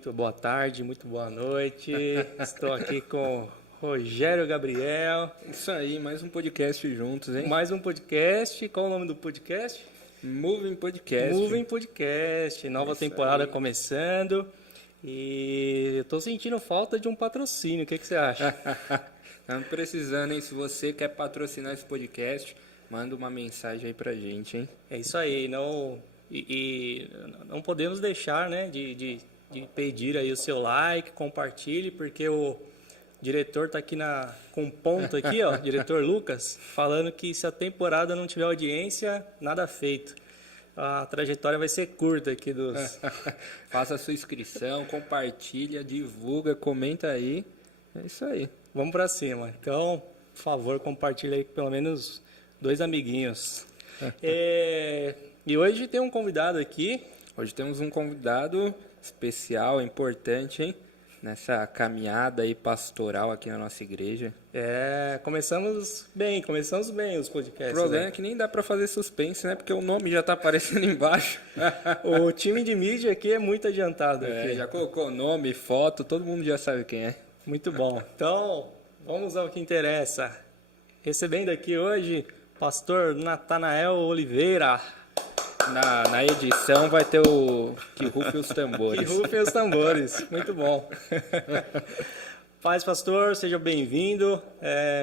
muito boa tarde, muito boa noite. Estou aqui com Rogério Gabriel. Isso aí, mais um podcast juntos, hein? Mais um podcast. Qual o nome do podcast? Moving Podcast. Moving Podcast. Nova temporada começando. E eu tô sentindo falta de um patrocínio. O que você acha? Estamos precisando, hein? Se você quer patrocinar esse podcast, manda uma mensagem aí pra gente, hein? É isso aí. Não podemos deixar, né, de pedir aí o seu like, compartilhe, porque o diretor está aqui com ponto aqui, ó, diretor Lucas, falando que se a temporada não tiver audiência, nada feito. A trajetória vai ser curta aqui dos... Faça a sua inscrição, compartilha, divulga, comenta aí. É isso aí. Vamos para cima. Então, por favor, compartilha aí com pelo menos 2 amiguinhos. E hoje tem um convidado aqui. Hoje temos um convidado especial, importante, hein? Nessa caminhada aí pastoral aqui na nossa igreja. Começamos bem os podcasts. O problema é que nem dá pra fazer suspense, né? Porque o nome já tá aparecendo embaixo. O time de mídia aqui é muito adiantado. Aqui. Já colocou nome, foto, todo mundo já sabe quem é. Muito bom. Então, vamos ao que interessa. Recebendo aqui hoje, pastor Natanael Oliveira. Na edição vai ter o que rufem os tambores. Que rufem os tambores, muito bom. Paz, pastor, seja bem-vindo.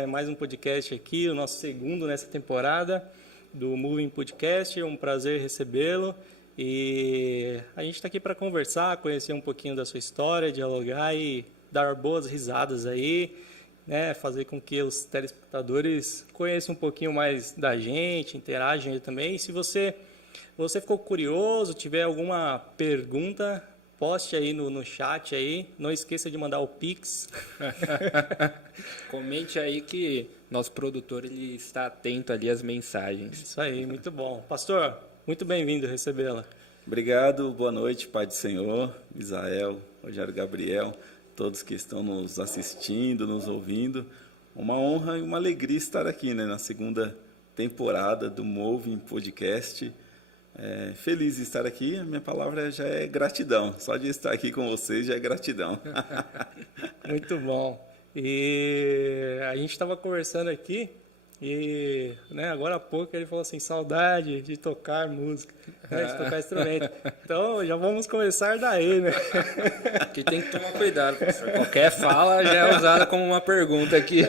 Mais um podcast aqui, o nosso segundo nessa temporada do Moving Podcast. É um prazer recebê-lo. E a gente está aqui para conversar, conhecer um pouquinho da sua história, dialogar e dar boas risadas aí, né? Fazer com que os telespectadores conheçam um pouquinho mais da gente, interagem aí também. E se você ficou curioso, tiver alguma pergunta, poste aí no chat aí. Não esqueça de mandar o Pix. Comente aí que nosso produtor ele está atento ali às mensagens. Isso aí, muito bom. Pastor, muito bem-vindo recebê-la. Obrigado, boa noite, Pai do Senhor, Isael, Rogério Gabriel, todos que estão nos assistindo, nos ouvindo. Uma honra e uma alegria estar aqui, né, na segunda temporada do Moving Podcast. Feliz de estar aqui, a minha palavra já é gratidão, só de estar aqui com vocês já é gratidão. Muito bom. E a gente estava conversando aqui e, né, agora há pouco ele falou assim, saudade de tocar música, né, de tocar instrumento. Então já vamos começar daí, né? Aqui tem que tomar cuidado, professor. Qualquer fala já é usada como uma pergunta aqui.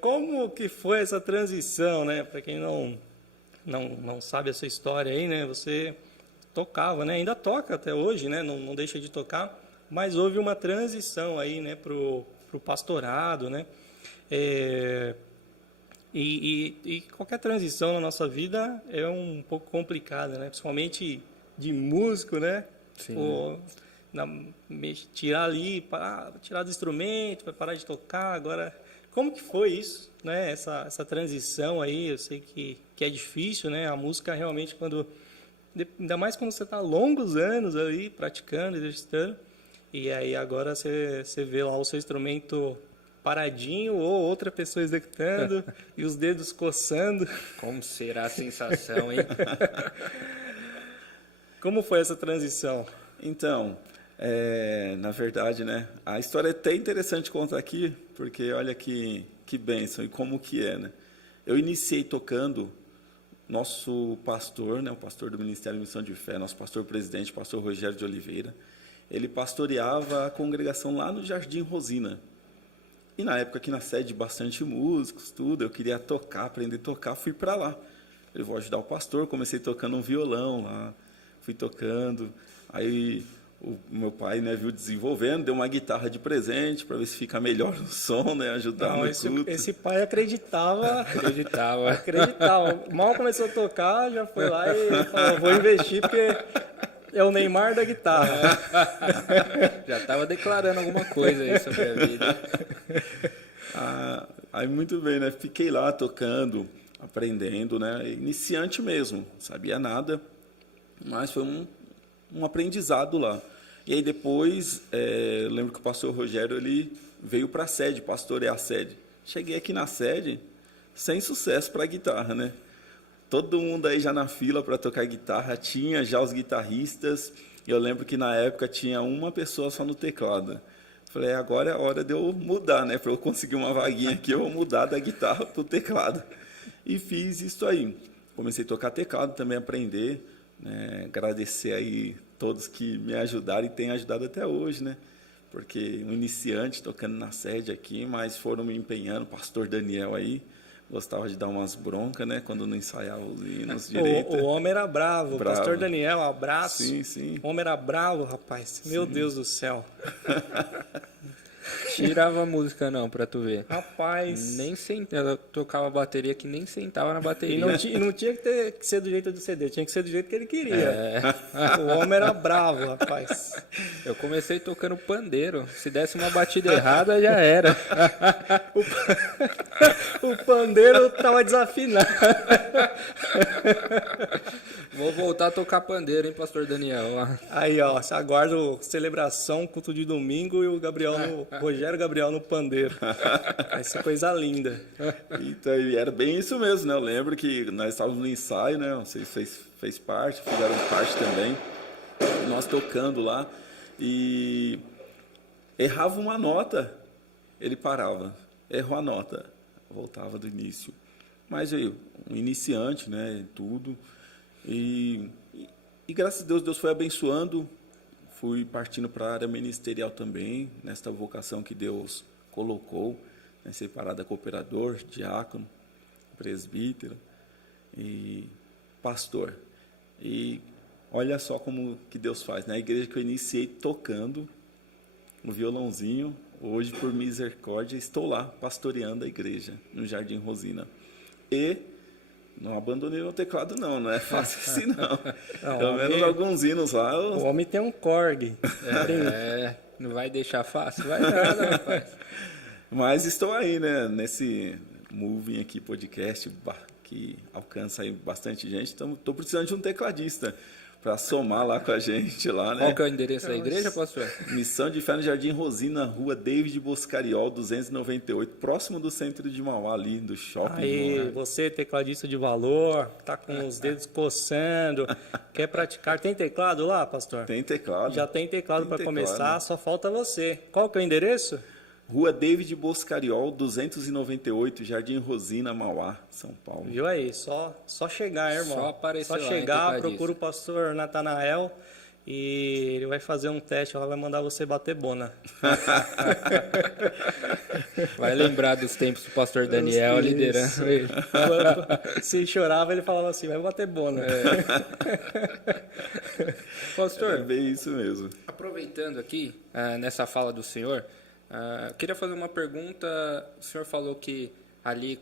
Como que foi essa transição, né? Para quem não sabe a sua história aí, né? Você tocava, né? Ainda toca até hoje, né? Não deixa de tocar, mas houve uma transição aí, né? Pro pastorado, né? E qualquer transição na nossa vida é um pouco complicada, né? Principalmente de músico, né? Sim. Tirar ali, tirar do instrumento, para parar de tocar. Agora, como que foi isso, né? Essa transição aí, eu sei que é difícil, né? A música realmente, ainda mais quando você está longos anos ali praticando, exercitando, e aí agora você vê lá o seu instrumento paradinho ou outra pessoa executando e os dedos coçando. Como será a sensação, hein? Como foi essa transição? Então, na verdade, né, a história é até interessante contar aqui, porque olha que bênção e como que é, né? Eu iniciei tocando, nosso pastor, né, o pastor do Ministério de Missão de Fé, nosso pastor-presidente, pastor Rogério de Oliveira, ele pastoreava a congregação lá no Jardim Rosina. E na época aqui na sede, bastante músicos, tudo, eu queria tocar, aprender a tocar, fui para lá. Eu vou ajudar o pastor, comecei tocando um violão lá, fui tocando, aí o meu pai, né, viu desenvolvendo, deu uma guitarra de presente para ver se fica melhor o som, né, ajudar no culto. Esse pai acreditava. Mal começou a tocar, já foi lá e falou, vou investir porque é o Neymar da guitarra. Já estava declarando alguma coisa aí sobre a vida. Aí muito bem, né, fiquei lá tocando, aprendendo, né, iniciante mesmo, sabia nada, mas foi um aprendizado lá. E aí depois, eu lembro que o pastor Rogério, ele veio para a sede, pastorear a sede. Cheguei aqui na sede, sem sucesso para a guitarra, né? Todo mundo aí já na fila para tocar guitarra, tinha já os guitarristas, Eu lembro que na época tinha uma pessoa só no teclado. Falei, agora é a hora de eu mudar, né? Para eu conseguir uma vaguinha aqui, eu vou mudar da guitarra para o teclado. E fiz isso aí. Comecei a tocar teclado também, aprender, né? Agradecer aí todos que me ajudaram e têm ajudado até hoje, né? Porque um iniciante tocando na sede aqui, mas foram me empenhando, o pastor Daniel aí, gostava de dar umas broncas, né? Quando não ensaiava os hinos direito. O homem era bravo. Bravo. Pastor Daniel, abraço. Sim, sim. O homem era bravo, rapaz. Meu Deus do céu. Tirava a música não, pra tu ver. Rapaz. Nem sentava, ela tocava bateria que nem sentava na E bateria. não tinha que ser do jeito do CD, tinha que ser do jeito que ele queria. O homem era bravo, rapaz. Eu comecei tocando pandeiro. Se desse uma batida errada, já era. O pandeiro tava desafinado. Vou voltar a tocar pandeiro, hein, pastor Daniel? Aí, ó, você aguarda celebração, culto de domingo e o Rogério Gabriel no pandeiro. Vai ser coisa linda. Então, e era bem isso mesmo, né? Eu lembro que nós estávamos no ensaio, né? Vocês fez parte, fizeram parte também. Nós tocando lá e errava uma nota, ele parava. Errou a nota, voltava do início. Mas aí, um iniciante, né? Tudo. E graças a Deus, Deus foi abençoando. Fui partindo para a área ministerial também, nesta vocação que Deus colocou, né, separada cooperador, diácono, presbítero e pastor. E olha só como que Deus faz, né? A igreja que eu iniciei tocando no violãozinho, hoje, por misericórdia, estou lá pastoreando a igreja, no Jardim Rosina. E não abandonei o teclado, não é fácil assim, não. Pelo menos alguns hinos lá. O homem tem um Korg. Não vai deixar fácil? Vai nada, rapaz. Mas estou aí, né, nesse Moving aqui, podcast, que alcança aí bastante gente. Então, estou precisando de um tecladista para somar lá com a gente lá, né? Qual que é o endereço da igreja, pastor? Missão de Fé no Jardim Rosina, rua David Boscariol, 298, próximo do centro de Mauá, ali do shopping. Aí, você, tecladista de valor, tá com os dedos coçando, quer praticar. Tem teclado lá, pastor? Tem teclado. Já tem teclado para começar, só falta você. Qual que é o endereço? Rua David Boscariol, 298, Jardim Rosina, Mauá, São Paulo. Viu aí? Só chegar, irmão. Só aparecer Só lá, chegar, hein, procura o pastor Natanael e ele vai fazer um teste, ela vai mandar você bater bona. Vai lembrar dos tempos do pastor Daniel Isso. liderando ele. Se chorava, ele falava assim, vai bater bona. Pastor, É bem isso mesmo. aproveitando aqui, nessa fala do senhor, queria fazer uma pergunta. O senhor falou que ali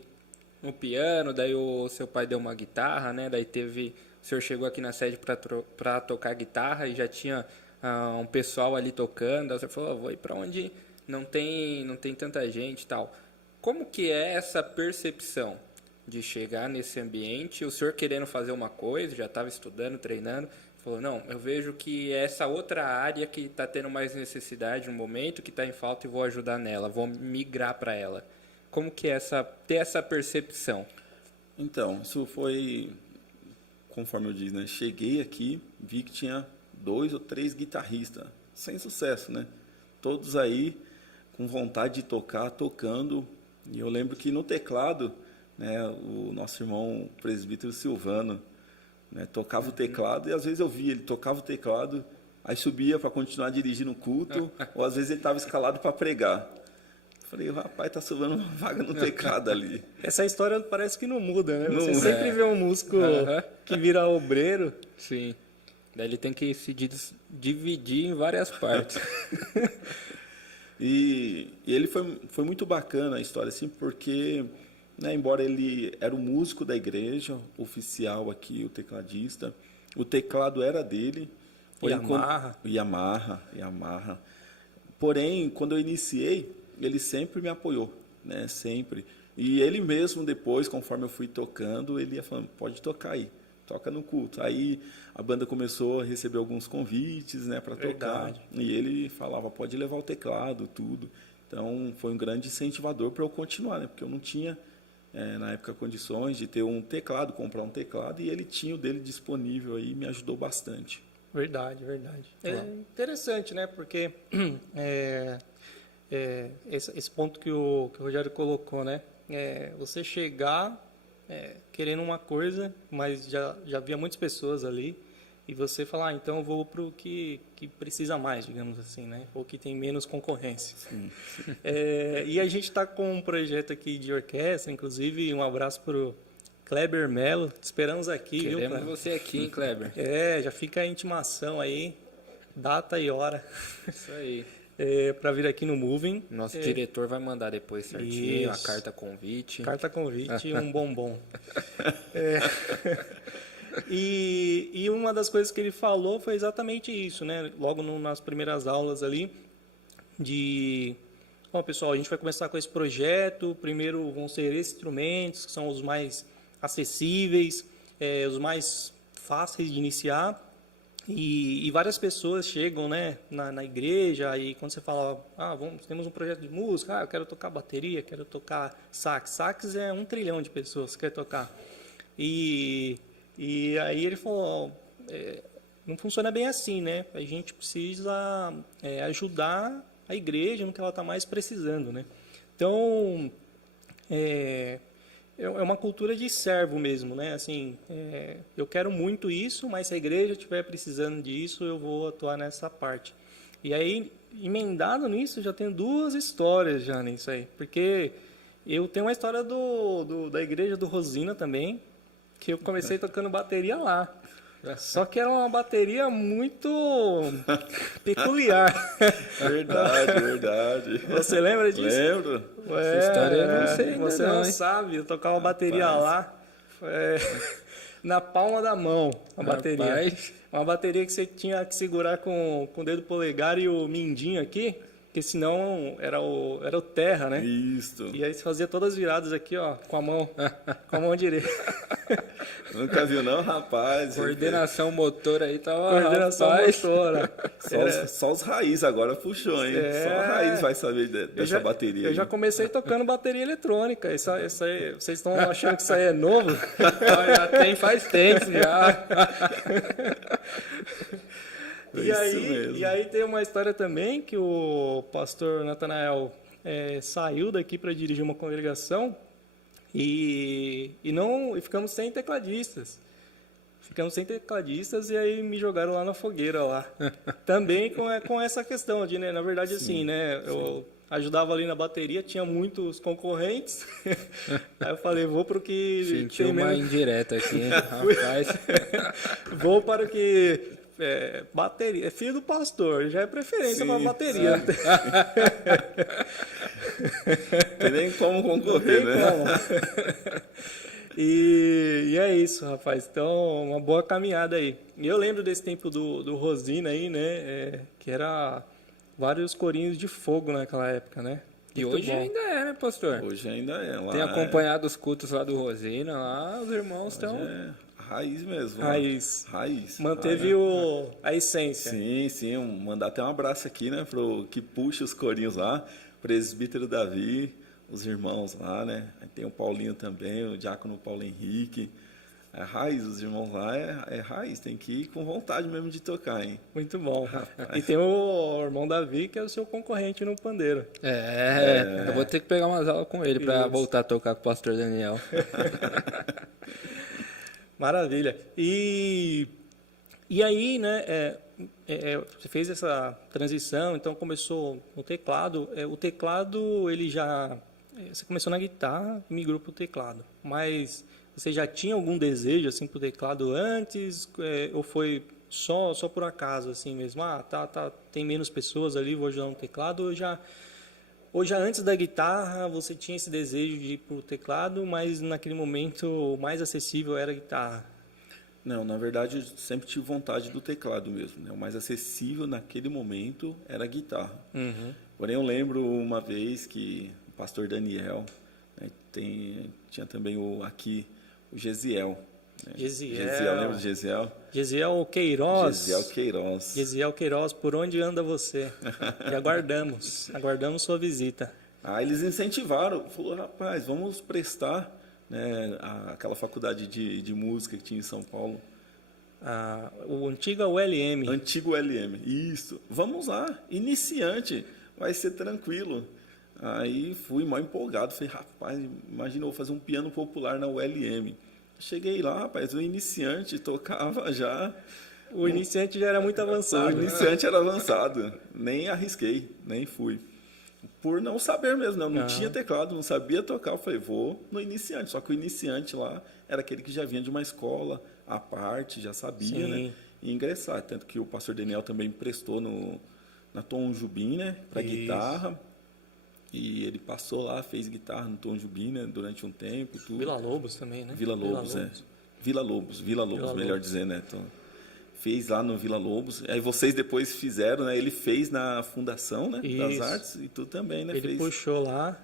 no piano, daí o seu pai deu uma guitarra, né? Daí o senhor chegou aqui na sede para tocar guitarra e já tinha um pessoal ali tocando. Daí o senhor falou, vou ir para onde não tem tanta gente e tal. Como que é essa percepção de chegar nesse ambiente, o senhor querendo fazer uma coisa, já estava estudando, treinando, falou, não, eu vejo que é essa outra área que está tendo mais necessidade no momento, que está em falta e vou ajudar nela, vou migrar para ela. Como que é ter essa percepção? Então, isso foi, conforme eu disse, né? Cheguei aqui, vi que tinha 2 ou 3 guitarristas, sem sucesso, né? Todos aí com vontade de tocar, tocando. E eu lembro que no teclado, né, o nosso irmão presbítero Silvano, né, tocava o teclado e às vezes eu via ele tocava o teclado, aí subia para continuar dirigindo o culto, ou às vezes ele estava escalado para pregar. Falei, rapaz, tá sobrando uma vaga no teclado ali. Essa história parece que não muda, né? Você Não, sempre vê um músico que vira obreiro. Sim. Daí ele tem que se dividir em várias partes. E ele foi muito bacana a história, assim, porque, né, embora ele era o músico da igreja, oficial aqui, o tecladista, o teclado era dele. Yamaha. Porém, quando eu iniciei, ele sempre me apoiou, né, sempre. E ele mesmo depois, conforme eu fui tocando, ele ia falando, pode tocar aí, toca no culto. Aí a banda começou a receber alguns convites, né, para tocar. E ele falava, pode levar o teclado, tudo. Então, foi um grande incentivador para eu continuar, né, porque eu não tinha, na época, condições de ter um teclado, comprar um teclado, e ele tinha o dele disponível aí e me ajudou bastante. Verdade, verdade. É interessante, né? Porque esse ponto que o Rogério colocou, né? Você chegar querendo uma coisa, mas já havia muitas pessoas ali, e você falar, então eu vou para o que precisa mais, digamos assim, né? Ou que tem menos concorrência. Sim. E a gente está com um projeto aqui de orquestra, inclusive um abraço para o Kleber Melo, te esperamos aqui, viu, Queremos Kleber? você aqui, hein, Kleber? Já fica a intimação aí, data e hora, Isso aí. para vir aqui no Moving. Nosso diretor vai mandar depois certinho a Isso. carta convite. Carta convite e um bombom. E uma das coisas que ele falou foi exatamente isso, né? Logo nas primeiras aulas ali, bom, pessoal, a gente vai começar com esse projeto. Primeiro vão ser esses instrumentos, que são os mais acessíveis, os mais fáceis de iniciar. E várias pessoas chegam, né, na igreja, e quando você fala, temos um projeto de música, eu quero tocar bateria, quero tocar sax. Sax é 1 trilhão de pessoas que quer tocar. E aí ele falou, não funciona bem assim, né? A gente precisa ajudar a igreja no que ela está mais precisando, né? Então, é uma cultura de servo mesmo, né? Assim, eu quero muito isso, mas se a igreja estiver precisando disso, eu vou atuar nessa parte. E aí, emendado nisso, já tenho 2 histórias já nisso aí. Porque eu tenho uma história da igreja do Rosina também, que eu comecei tocando bateria lá. Só que era uma bateria muito peculiar. Verdade. Você lembra disso? Lembro. Essa história eu não sei ainda Você não sabe, eu tocava bateria lá na palma da mão, a bateria. Rapaz. Uma bateria que você tinha que segurar com o dedo polegar e o mindinho aqui, porque senão era o terra, né? Isso. E aí você fazia todas as viradas aqui, ó, com a mão direita. Nunca viu não, rapaz? Coordenação motor aí tava. Coordenação rapaz. motora. Só os raiz agora puxou, hein? Só a raiz vai saber dessa bateria. Eu já comecei tocando bateria eletrônica. Essa aí, vocês estão achando que isso aí é novo? Já tem faz tempo já. E aí tem uma história também que o pastor Natanael saiu daqui para dirigir uma congregação e ficamos sem tecladistas. E aí me jogaram lá na fogueira lá. Também com essa questão de, né, na verdade, assim, né, eu ajudava ali na bateria, tinha muitos concorrentes. Aí eu falei, vou para o que Sentiu tem uma menos... indireta aqui, hein? Rapaz. Vou para o que bateria, é filho do pastor, já é preferência para bateria. Tem nem como concorrer, né? E é isso, rapaz. Então, uma boa caminhada aí. E eu lembro desse tempo do Rosina aí, né? Que era vários corinhos de fogo naquela época, né? E Muito hoje bom. ainda é, né, pastor? Hoje ainda é. Lá Tem acompanhado os cultos lá do Rosina, lá os irmãos estão... Raiz mesmo. Raiz. Raiz. Manteve a essência. Sim. Mandar até um abraço aqui, né? Pro que puxa os corinhos lá. Presbítero Davi, os irmãos lá, né? Aí tem o Paulinho também, o diácono Paulo Henrique. É raiz, os irmãos lá é raiz. Tem que ir com vontade mesmo de tocar, hein? Muito bom. E tem o irmão Davi, que é o seu concorrente no pandeiro. Eu vou ter que pegar umas aulas com ele para voltar a tocar com o pastor Daniel. Maravilha. E aí, né, você fez essa transição, então começou no teclado. O teclado, ele já... Você começou na guitarra e migrou para o teclado. Mas você já tinha algum desejo, assim, para o teclado antes? Ou foi só por acaso, assim mesmo? Tem menos pessoas ali, vou ajudar no teclado. Ou já antes da guitarra, você tinha esse desejo de ir para o teclado, mas naquele momento o mais acessível era a guitarra? Não, na verdade, eu sempre tive vontade do teclado mesmo, né? O mais acessível naquele momento era a guitarra. Uhum. Porém, eu lembro uma vez que o pastor Daniel, né, tinha também o Gesiel. Né? Gesiel. Lembra de Gesiel? Gesiel Queiroz. Gesiel Queiroz, por onde anda você? E aguardamos sua visita. Eles incentivaram, falou, rapaz, vamos prestar, né, aquela faculdade de música que tinha em São Paulo. o antigo ULM. Antigo LM, isso. Vamos lá, iniciante, vai ser tranquilo. Aí fui mal empolgado, falei, rapaz, imagina eu vou fazer um piano popular na ULM. Cheguei lá, rapaz, o iniciante tocava já. O iniciante já era muito avançado. O iniciante era avançado, nem arrisquei, nem fui. Por não saber mesmo, né? Eu não tinha teclado, não sabia tocar, eu falei, vou no iniciante. Só que o iniciante lá era aquele que já vinha de uma escola à parte, já sabia, né? E ingressar. Tanto que o pastor Daniel também me prestou na Tom Jobim, né? Para guitarra. E ele passou lá, fez guitarra no Tom Jobim, né? Durante um tempo e tudo. Vila Lobos também, né? Vila Lobos, Vila Lobos, melhor dizer, né? Então, fez lá no Vila Lobos. Aí vocês depois fizeram, né? Ele fez na Fundação, né? Das Artes e tu também, né? Ele puxou lá,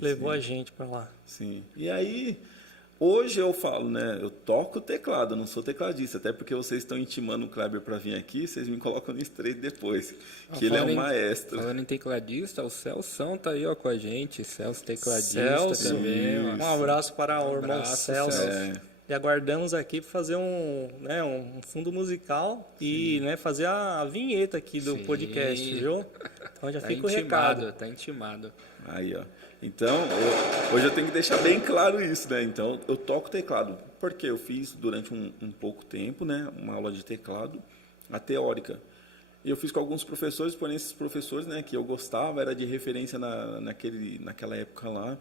levou a gente para lá. Sim. E aí, hoje eu falo, né? Eu toco teclado, não sou tecladista. Até porque vocês estão intimando o Kleber para vir aqui, vocês me colocam no estreito depois. Que ele é um maestro. Falando em tecladista, o Celso tá aí ó, com a gente. Celso tecladista Celso, também. Um abraço para o irmão Celso. E aguardamos aqui para fazer um fundo musical e fazer a vinheta aqui do podcast, viu? Então já fica o recado. Tá intimado. Aí, ó. Então, hoje eu tenho que deixar bem claro isso, né? Então, eu toco teclado. Porque eu fiz durante um pouco tempo, né? Uma aula de teclado, a teórica. E eu fiz com alguns professores, porém esses professores, né, que eu gostava, era de referência naquela época lá.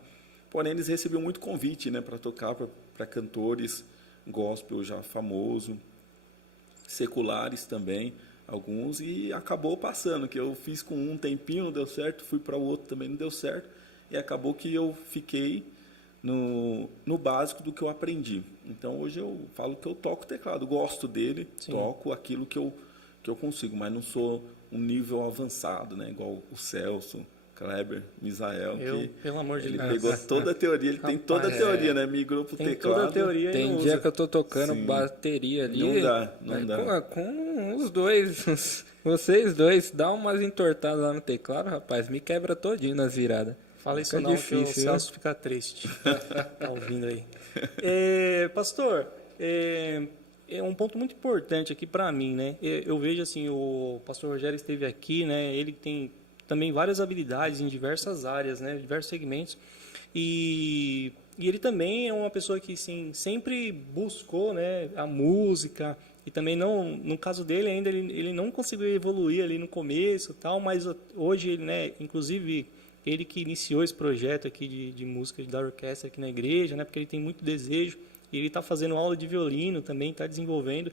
Porém, eles recebiam muito convite, né, para tocar para cantores gospel já famoso, seculares também, alguns, e acabou passando, que eu fiz com um tempinho, não deu certo, fui para o outro também, não deu certo, e acabou que eu fiquei no básico do que eu aprendi. Então, hoje eu falo que eu toco teclado, gosto dele, toco aquilo que eu consigo, mas não sou um nível avançado, né, igual o Celso, Kleber, Misael, pelo amor de ele Deus. pegou toda a teoria, ele tem toda a teoria, né? Migrou pro teclado. Toda a teoria. Tem dia que eu tô tocando bateria ali. Não dá. Com os dois, vocês dois, dá umas entortadas lá no teclado, rapaz, me quebra todinho nas viradas. Fala isso não, que o Celso fica triste. Tá ouvindo aí. Pastor, é um ponto muito importante aqui para mim, né? Eu vejo assim, o pastor Rogério esteve aqui, né? Ele tem também várias habilidades em diversas áreas, né, diversos segmentos, e ele também é uma pessoa que sim, sempre buscou, né, a música, e também não, no caso dele ainda ele não conseguiu evoluir ali no começo, tal, mas hoje ele, né, inclusive ele que iniciou esse projeto aqui de música da orquestra aqui na igreja, né, porque ele tem muito desejo, e ele está fazendo aula de violino também, está desenvolvendo,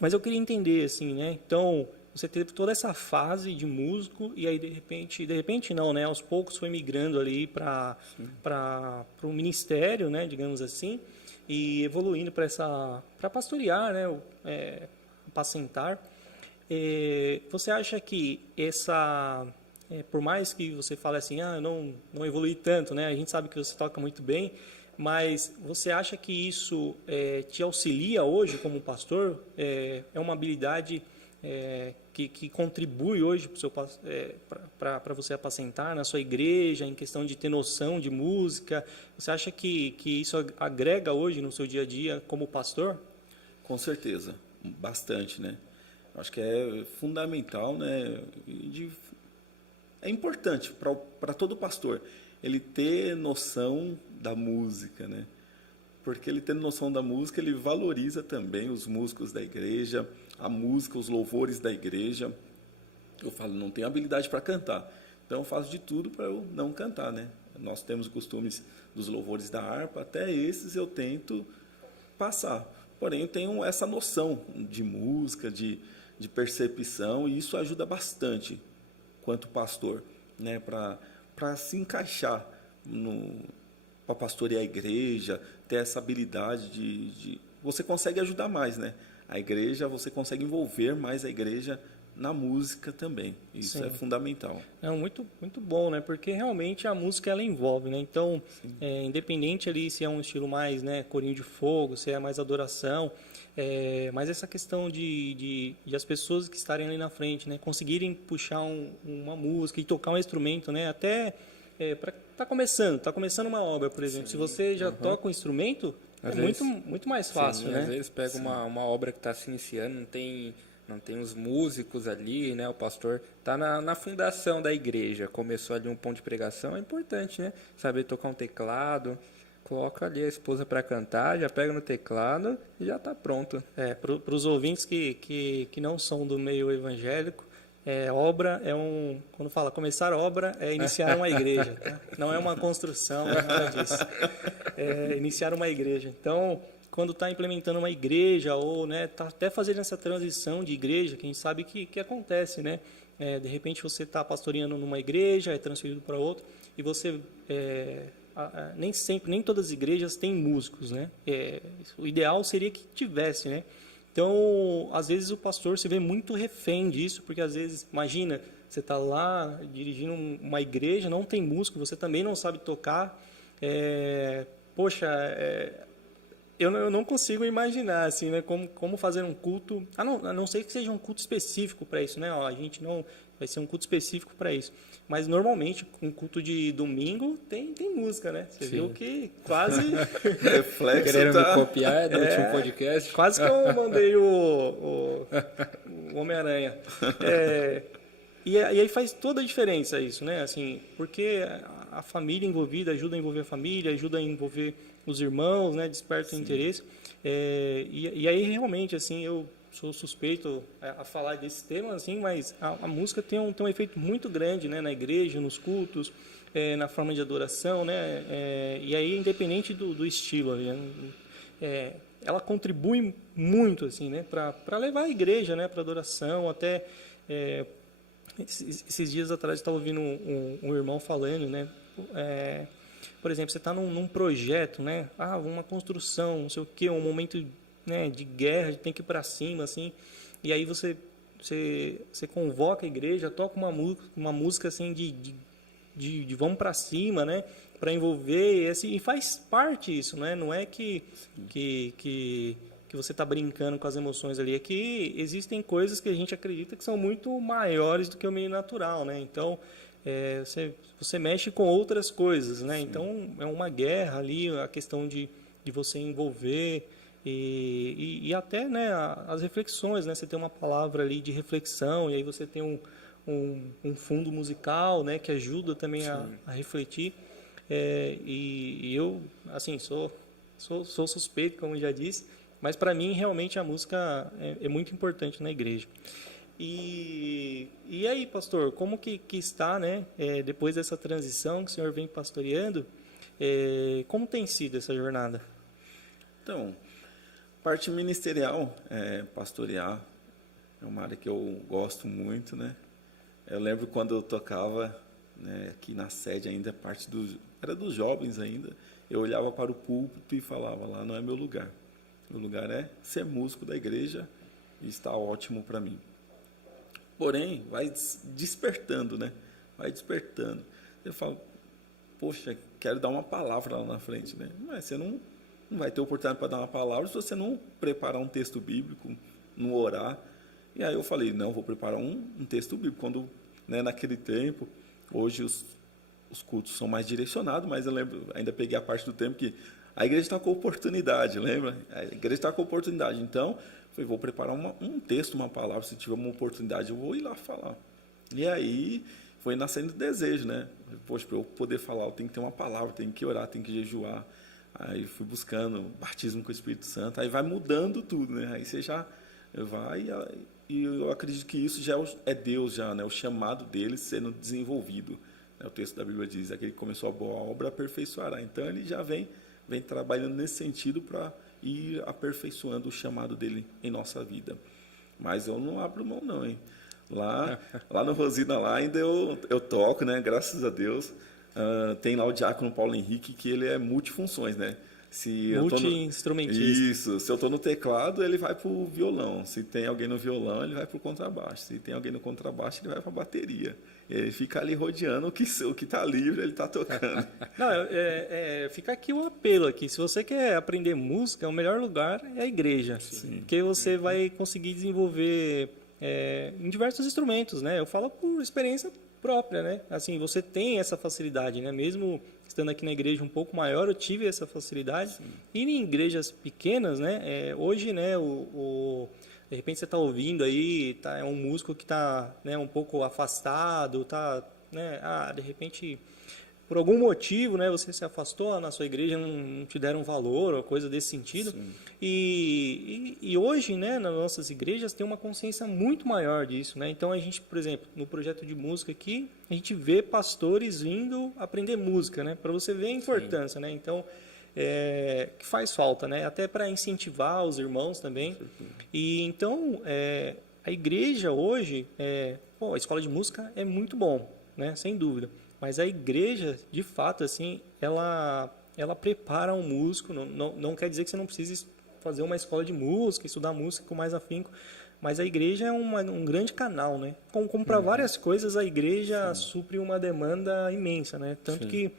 mas eu queria entender assim, né, então você teve toda essa fase de músico e aí de repente não, né? Aos poucos foi migrando ali para o ministério, né? Digamos assim, e evoluindo para pastorear, né? Apacentar. Você acha que por mais que você fale assim, eu não evolui tanto, né? A gente sabe que você toca muito bem, mas você acha que isso te auxilia hoje como pastor? É uma habilidade que contribui hoje para você apacentar na sua igreja, em questão de ter noção de música? Você acha que isso agrega hoje no seu dia a dia como pastor? Com certeza, bastante, né? Acho que é fundamental, né? É importante para todo pastor ele ter noção da música, né? Porque ele tendo noção da música, ele valoriza também os músicos da igreja, a música, os louvores da igreja. Eu falo, não tenho habilidade para cantar, então eu faço de tudo para eu não cantar, né? Nós temos costumes dos louvores da harpa, até esses eu tento passar. Porém, eu tenho essa noção de música, de percepção, e isso ajuda bastante, quanto pastor, né? Para se encaixar para pastorear a igreja, ter essa habilidade de você consegue ajudar mais, né? A igreja, você consegue envolver mais a igreja na música também. Isso Sim. É fundamental. É muito, muito bom, né? Porque realmente a música ela envolve, né? Então, independente ali se é um estilo mais, né, corinho de fogo, se é mais adoração, mas essa questão de as pessoas que estarem ali na frente, né, conseguirem puxar uma música e tocar um instrumento, né? Até para tá começando uma obra, por exemplo. Sim. Se você já toca um instrumento, é muito mais fácil, sim, né? Às vezes pega uma obra que está se iniciando, não tem os músicos ali, né? O pastor está na fundação da igreja, começou ali um ponto de pregação, é importante, né? Saber tocar um teclado, coloca ali a esposa para cantar, já pega no teclado e já está pronto. Para os ouvintes que não são do meio evangélico, obra quando fala começar obra, é iniciar uma igreja, tá? Não é uma construção, não é nada disso. É iniciar uma igreja. Então, quando está implementando uma igreja ou está até fazendo essa transição de igreja, que a gente sabe que acontece, né? De repente você está pastoreando numa igreja, é transferido para outra, e você nem todas as igrejas têm músicos, né? O ideal seria que tivesse, né? Então, às vezes o pastor se vê muito refém disso, porque às vezes, imagina, você está lá dirigindo uma igreja, não tem músico, você também não sabe tocar. Eu não consigo imaginar assim, né, como fazer um culto, a não ser que seja um culto específico para isso, né? A gente não vai ser um culto específico para isso. Mas normalmente um culto de domingo tem música, né? Você viu que quase reflexo querendo me copiar do último podcast. Quase que eu mandei o Homem-Aranha. E aí faz toda a diferença isso, né? Assim, porque a família envolvida ajuda a envolver a família, ajuda a envolver os irmãos, né? Desperta o interesse. E aí realmente, assim, eu sou suspeito a falar desse tema, assim, mas a música tem um efeito muito grande, né? Na igreja, nos cultos, na forma de adoração, né? E aí, independente do estilo, né? Ela contribui muito, assim, né? Para levar a igreja, né? Para adoração, até esses dias atrás eu estava ouvindo um irmão falando, né? Por exemplo, você está num projeto, né? Uma construção, não sei o quê, um momento, né, de guerra, tem que ir para cima, assim. E aí você convoca a igreja, toca uma música assim de vamos para cima, né? Para envolver, e faz parte isso, né? Não é que você está brincando com as emoções ali. É que existem coisas que a gente acredita que são muito maiores do que o meio natural, né? Então, você mexe com outras coisas, né? Sim. Então, é uma guerra ali, a questão de você envolver e até, né, as reflexões, né? Você tem uma palavra ali de reflexão e aí você tem um fundo musical, né, que ajuda também a refletir. E eu, assim, sou suspeito, como já disse, mas para mim realmente a música é muito importante na igreja. E aí, pastor, como que está, né, depois dessa transição que o senhor vem pastoreando, como tem sido essa jornada? Então, parte ministerial, pastorear, é uma área que eu gosto muito, né? Eu lembro quando eu tocava, né, aqui na sede ainda, era dos jovens ainda, eu olhava para o púlpito e falava, lá não é meu lugar. Meu lugar é ser músico da igreja e está ótimo para mim. Porém, vai despertando, né? Vai despertando. Eu falo, poxa, quero dar uma palavra lá na frente, né? Mas você não vai ter oportunidade para dar uma palavra se você não preparar um texto bíblico, não orar. E aí eu falei, não, vou preparar um texto bíblico. Quando, né, naquele tempo, hoje os cultos são mais direcionados, mas eu lembro, ainda peguei a parte do tempo que a igreja está com oportunidade, lembra? A igreja está com oportunidade. Então, eu falei, vou preparar um texto, uma palavra, se tiver uma oportunidade, eu vou ir lá falar. E aí, foi nascendo o desejo, né? Poxa, para eu poder falar, eu tenho que ter uma palavra, tenho que orar, tenho que jejuar. Aí fui buscando batismo com o Espírito Santo, aí vai mudando tudo, né? Aí você já vai, e eu acredito que isso já é Deus, já, né? O chamado dele sendo desenvolvido. O texto da Bíblia diz, aquele que começou a boa obra aperfeiçoará. Então, ele já vem trabalhando nesse sentido para ir aperfeiçoando o chamado dele em nossa vida. Mas eu não abro mão, não, hein? Lá no Rosina, lá ainda eu toco, né? Graças a Deus. Tem lá o diácono Paulo Henrique, que ele é multifunções, né? Multi-instrumentista. Isso. Se eu estou no teclado, ele vai para o violão. Se tem alguém no violão, ele vai para o contrabaixo. Se tem alguém no contrabaixo, ele vai para a bateria. Ele fica ali rodeando o que está livre, ele está tocando. Não, fica aqui o apelo aqui. Se você quer aprender música, o melhor lugar é a igreja. Sim. Porque você vai conseguir desenvolver em diversos instrumentos, né? Eu falo por experiência própria, né? Assim, você tem essa facilidade, né? Mesmo estando aqui na igreja um pouco maior, eu tive essa facilidade. Sim. E em igrejas pequenas, né, hoje, né, de repente você está ouvindo aí, é um músico que está, né, um pouco afastado, tá, né, de repente, por algum motivo, né, você se afastou na sua igreja, não te deram valor ou coisa desse sentido. E hoje, né, nas nossas igrejas tem uma consciência muito maior disso, né? Então a gente, por exemplo, no projeto de música aqui, a gente vê pastores vindo aprender música, né? Para você ver a importância, né? Então, que faz falta, né? Até para incentivar os irmãos também. E então, a igreja hoje, a escola de música é muito bom, né? Sem dúvida. Mas a igreja, de fato, assim, ela prepara um músico. Não quer dizer que você não precise fazer uma escola de música, estudar música com mais afinco, mas a igreja é um grande canal, né? Como para várias coisas, a igreja supre uma demanda imensa, né? Tanto que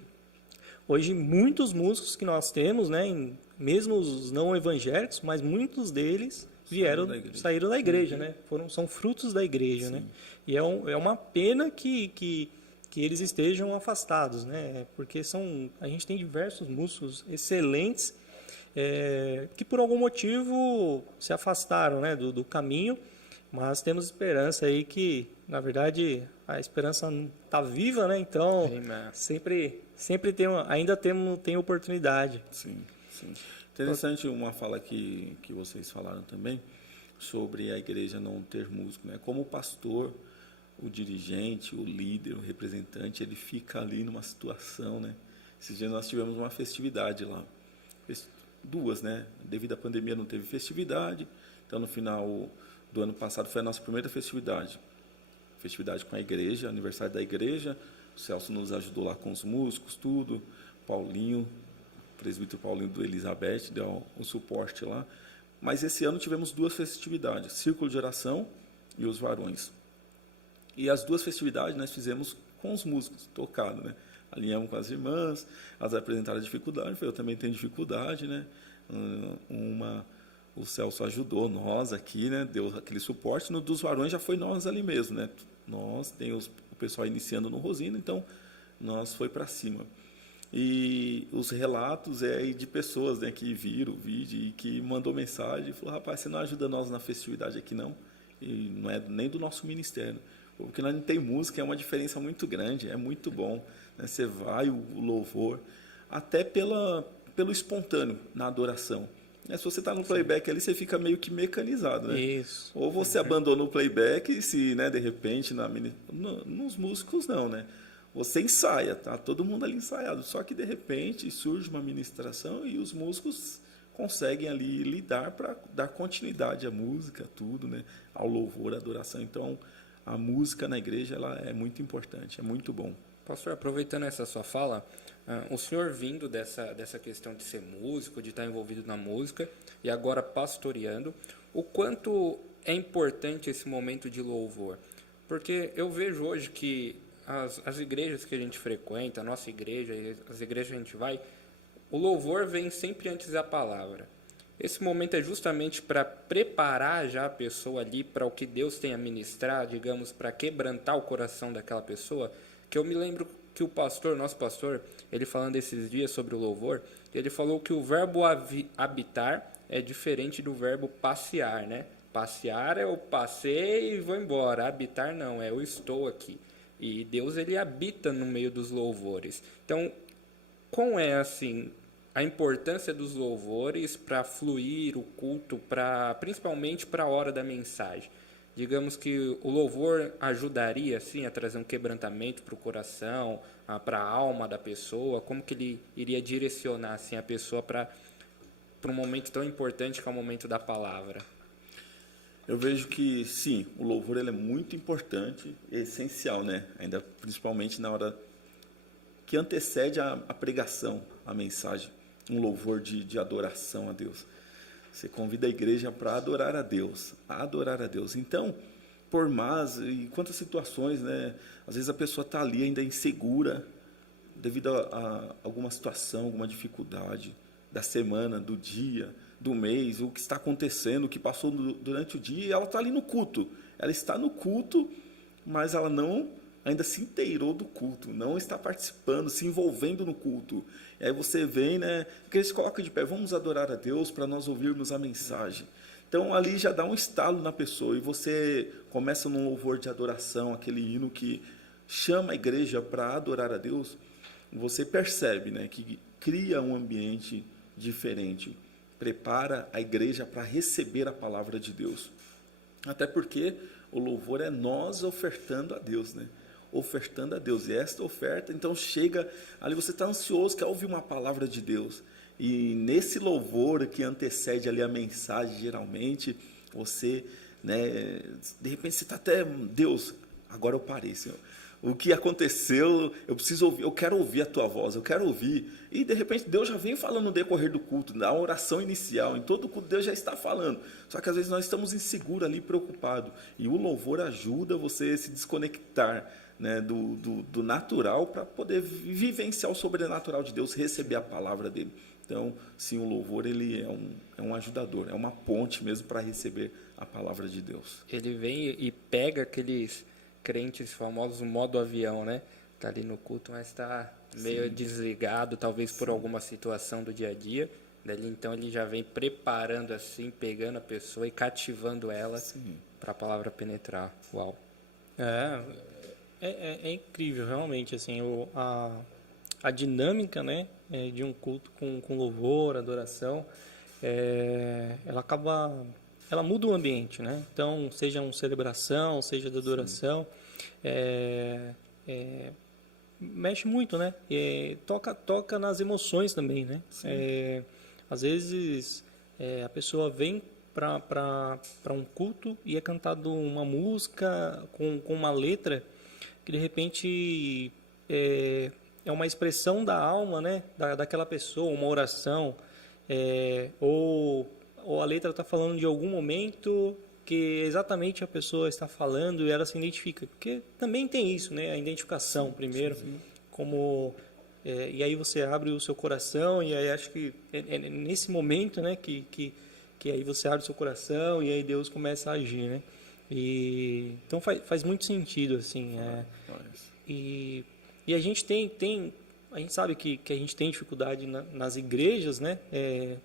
hoje muitos músicos que nós temos, né, mesmo os não evangélicos, mas muitos deles saíram da igreja, né? São frutos da igreja, né? E é uma pena que eles estejam afastados, né? Porque a gente tem diversos músicos excelentes que por algum motivo se afastaram, né, do caminho, mas temos esperança aí que, na verdade, a esperança está viva, né? Então, sempre ainda tem oportunidade. Sim. Interessante uma fala que vocês falaram também sobre a igreja não ter músico, né? Como o pastor, o dirigente, o líder, o representante, ele fica ali numa situação, né? Esses dias nós tivemos uma festividade lá, duas, né? Devido à pandemia não teve festividade, então no final do ano passado foi a nossa primeira festividade com a igreja, aniversário da igreja. O Celso nos ajudou lá com os músicos, tudo. Paulinho, o presbítero Paulinho do Elizabeth, deu um suporte lá. Mas esse ano tivemos duas festividades, Círculo de Oração e os Varões. E as duas festividades nós fizemos com os músicos, tocado, né? Alinhamos com as irmãs, elas apresentaram dificuldade, eu também tenho dificuldade, né? O Celso ajudou nós aqui, né? Deu aquele suporte. No dos varões já foi nós ali mesmo, né? Nós tem o pessoal iniciando no Rosino, então nós foi para cima. E os relatos de pessoas, né, que viram o vídeo e que mandou mensagem e falou: rapaz, você não ajuda nós na festividade aqui não? E não é nem do nosso ministério. Porque nós não tem música, é uma diferença muito grande, é muito bom, né? Você vai, o louvor, até pelo espontâneo na adoração. Se você está no playback ali, você fica meio que mecanizado, né? Isso. Ou você abandona o playback e se, né, de repente, nos músicos não, né? Você ensaia, tá? Todo mundo ali ensaiado, só que de repente surge uma ministração e os músicos conseguem ali lidar para dar continuidade à música, tudo, né? Ao louvor, à adoração. Então, a música na igreja ela é muito importante, é muito bom. Pastor, aproveitando essa sua fala, o senhor vindo dessa questão de ser músico, de estar envolvido na música e agora pastoreando, o quanto é importante esse momento de louvor? Porque eu vejo hoje que as igrejas que a gente frequenta, a nossa igreja, as igrejas que a gente vai, o louvor vem sempre antes da palavra. Esse momento é justamente para preparar já a pessoa ali para o que Deus tem a ministrar, digamos, para quebrantar o coração daquela pessoa. Que eu me lembro que nosso pastor, ele falando esses dias sobre o louvor, ele falou que o verbo habitar é diferente do verbo passear, né? Passear é eu passei e vou embora, habitar não, eu estou aqui. E Deus, ele habita no meio dos louvores. Então, como é assim a importância dos louvores para fluir o culto, principalmente para a hora da mensagem? Digamos que o louvor ajudaria assim, a trazer um quebrantamento para o coração, para a alma da pessoa. Como que ele iria direcionar assim, a pessoa para um momento tão importante que é o momento da palavra? Eu vejo que, sim, o louvor ele é muito importante, é essencial, né? Ainda principalmente na hora que antecede a pregação, a mensagem. Um louvor de adoração a Deus. Você convida a igreja para adorar a Deus, Então, por mais e quantas situações, né? Às vezes a pessoa está ali ainda insegura devido a alguma situação, alguma dificuldade da semana, do dia, do mês, o que está acontecendo, o que passou durante o dia, e ela está ali no culto. Ela está no culto, mas ela não ainda se inteirou do culto, não está participando, se envolvendo no culto. E aí você vem, né, que eles colocam de pé, vamos adorar a Deus para nós ouvirmos a mensagem. Então ali já dá um estalo na pessoa e você começa num louvor de adoração, aquele hino que chama a igreja para adorar a Deus. Você percebe, né, que cria um ambiente diferente, prepara a igreja para receber a palavra de Deus. Até porque o louvor é nós ofertando a Deus, né? Ofertando a Deus. E esta oferta, então, chega ali, você está ansioso, quer ouvir uma palavra de Deus. E nesse louvor que antecede ali a mensagem, geralmente, você, né, de repente você está até, Deus, agora eu parei, Senhor. O que aconteceu, eu preciso ouvir, eu quero ouvir a tua voz, eu quero ouvir. E de repente Deus já vem falando no decorrer do culto, na oração inicial, em todo o culto Deus já está falando. Só que às vezes nós estamos inseguros ali, preocupados. E o louvor ajuda você a se desconectar, né, do natural para poder vivenciar o sobrenatural de Deus, receber a palavra dele. Então, sim, o louvor ele é um ajudador, é uma ponte mesmo para receber a palavra de Deus. Ele vem e pega aqueles crentes famosos no modo avião, né? Tá ali no culto, mas está meio desligado, talvez por alguma situação do dia a dia. Dali, então ele já vem preparando assim, pegando a pessoa e cativando ela para a palavra penetrar. Uau! É incrível, realmente, assim, a dinâmica, né, de um culto com louvor, adoração, ela muda o ambiente, né? Então, seja uma celebração, seja de adoração, mexe muito, né? Toca nas emoções também, né? Às vezes, a pessoa vem para um culto e é cantado uma música com uma letra que, de repente, é uma expressão da alma, né? Daquela pessoa, uma oração, ou a letra está falando de algum momento que exatamente a pessoa está falando e ela se identifica. Porque também tem isso, né? A identificação primeiro. Como, e aí você abre o seu coração e aí acho que é nesse momento, né, que aí você abre o seu coração e aí Deus começa a agir, né? Então faz muito sentido, assim. E a gente a gente sabe que a gente tem dificuldade nas igrejas, né?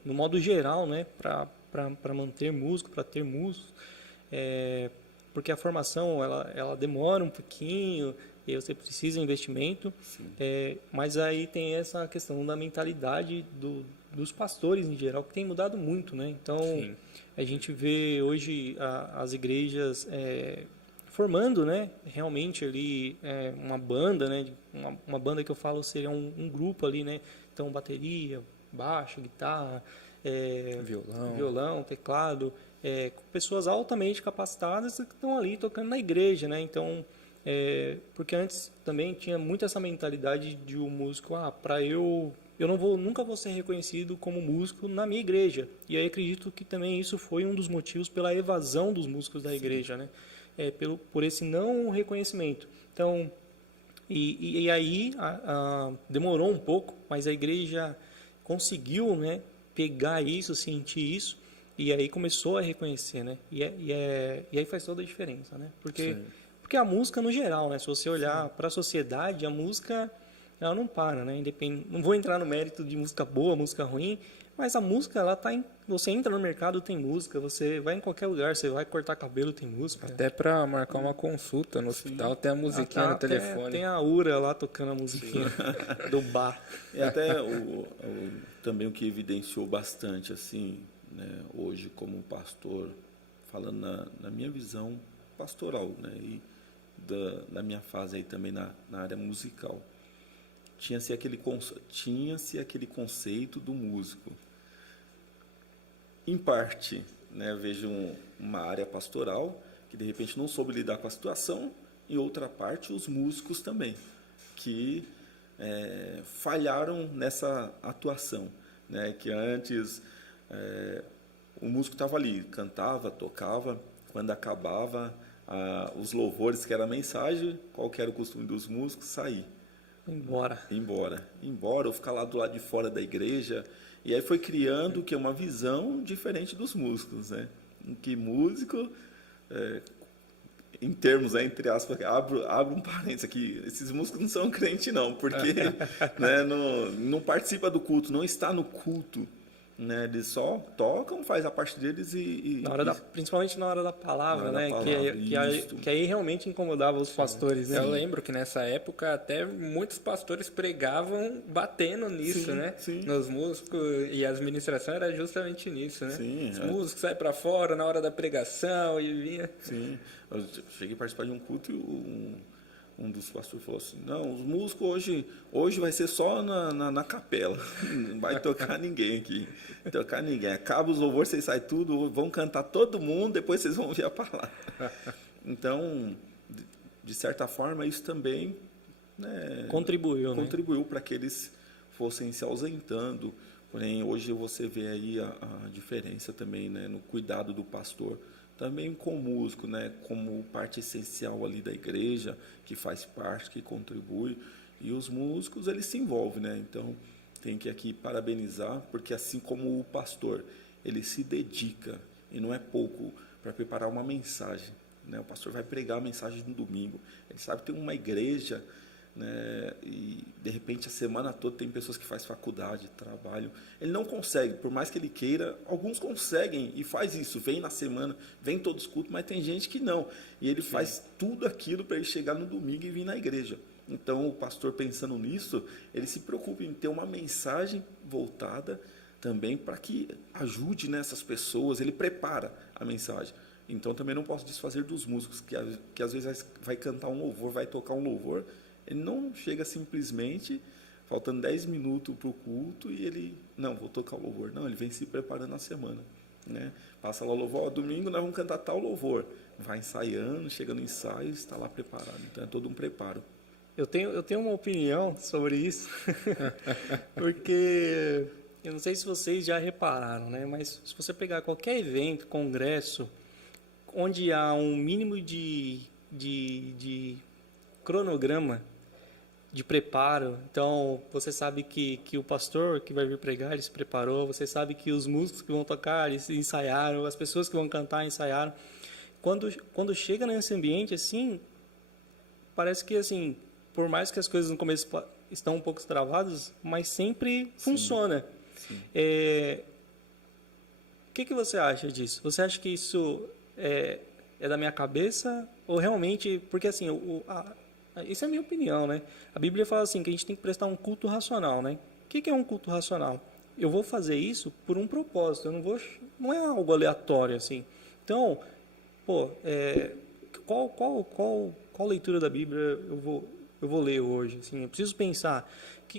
No modo geral, né? Para manter músico, para ter músicos, porque a formação ela demora um pouquinho e aí você precisa de investimento, mas aí tem essa questão da mentalidade dos pastores em geral, que tem mudado muito, né? Então, a gente vê hoje as igrejas formando, né, realmente ali uma banda, né, uma banda que eu falo seria um grupo ali, né, então bateria, baixo, guitarra, violão, teclado, com pessoas altamente capacitadas que estão ali tocando na igreja, né? Então, porque antes também tinha muito essa mentalidade de um músico, eu nunca vou ser reconhecido como músico na minha igreja. E aí acredito que também isso foi um dos motivos pela evasão dos músicos da igreja, né? Por esse não reconhecimento. Então, e aí demorou um pouco, mas a igreja conseguiu, né, pegar isso, sentir isso, e aí começou a reconhecer, né? E aí faz toda a diferença, né? Porque a música no geral, né? Se você olhar para a sociedade, a música ela não para, né? Não vou entrar no mérito de música boa, música ruim, mas a música, ela tá você entra no mercado, tem música, você vai em qualquer lugar, você vai cortar cabelo, tem música. Até para marcar uma consulta no hospital, tem a musiquinha no telefone. Tem a Ura lá tocando a musiquinha do bar. E até também o que evidenciou bastante, assim, né, hoje como pastor, falando na minha visão pastoral, né, e da minha fase aí também na área musical, tinha-se aquele conceito do músico. Em parte, né, vejo uma área pastoral que de repente não soube lidar com a situação, em outra parte os músicos também, que falharam nessa atuação, né, que antes o músico estava ali, cantava, tocava, quando acabava os louvores, que era a mensagem, qual que era o costume dos músicos? Sair. Embora, ou ficar lá do lado de fora da igreja. E aí foi criando que uma visão diferente dos músicos, né? Em que músico em termos, entre aspas, abro um parênteses aqui, esses músicos não são crentes não, porque né, não participa do culto, não está no culto, né, eles só tocam, faz a parte deles principalmente na hora da palavra, né, palavra, que aí realmente incomodava os pastores, né? Eu lembro que nessa época até muitos pastores pregavam batendo nisso, né? Sim. Nos músicos, e as ministrações era justamente nisso, né? Sim, os músicos saem para fora na hora da pregação e vinha... Sim, eu cheguei a participar de um culto e um dos pastores falou assim, não, os músicos hoje vai ser só na capela, não vai tocar ninguém aqui, acaba os louvores, vocês saem tudo, vão cantar todo mundo, depois vocês vão ouvir a palavra. Então, de certa forma, isso também, né, contribuiu para que eles fossem se ausentando, porém hoje você vê aí a diferença também, né, no cuidado do pastor, também com o músico, né, como parte essencial ali da igreja, que faz parte, que contribui, e os músicos, eles se envolvem, né, então tem que aqui parabenizar, porque assim como o pastor, ele se dedica, e não é pouco, para preparar uma mensagem, né, o pastor vai pregar a mensagem no domingo, ele sabe que tem uma igreja, né, e de repente a semana toda tem pessoas que fazem faculdade, trabalho, ele não consegue, por mais que ele queira, alguns conseguem e faz isso, vem na semana, vem todos os cultos, mas tem gente que não, e ele faz tudo aquilo para ele chegar no domingo e vir na igreja. Então o pastor, pensando nisso, ele se preocupa em ter uma mensagem voltada também para que ajude nessas pessoas, ele prepara a mensagem. Então também não posso desfazer dos músicos que às vezes vai cantar um louvor, vai tocar um louvor, ele não chega simplesmente, faltando 10 minutos para o culto, e ele, não, vou tocar o louvor. Não, ele vem se preparando na semana. Né? Passa lá o louvor, domingo nós vamos cantar tal louvor. Vai ensaiando, chega no ensaio, está lá preparado. Então é todo um preparo. Eu tenho uma opinião sobre isso, porque eu não sei se vocês já repararam, né? Mas se você pegar qualquer evento, congresso, onde há um mínimo de cronograma, de preparo, então você sabe que o pastor que vai vir pregar, ele se preparou, você sabe que os músicos que vão tocar, eles ensaiaram, as pessoas que vão cantar, ensaiaram. Quando chega nesse ambiente, assim, parece que, assim, por mais que as coisas no começo estão um pouco travadas, mas sempre funciona. Sim. O que você acha disso? Você acha que isso é da minha cabeça ou realmente... Porque, assim, isso é a minha opinião, né? A Bíblia fala assim, que a gente tem que prestar um culto racional, né? O que é um culto racional? Eu vou fazer isso por um propósito, não é algo aleatório, assim. Então, qual leitura da Bíblia eu vou ler hoje? Assim, eu preciso pensar,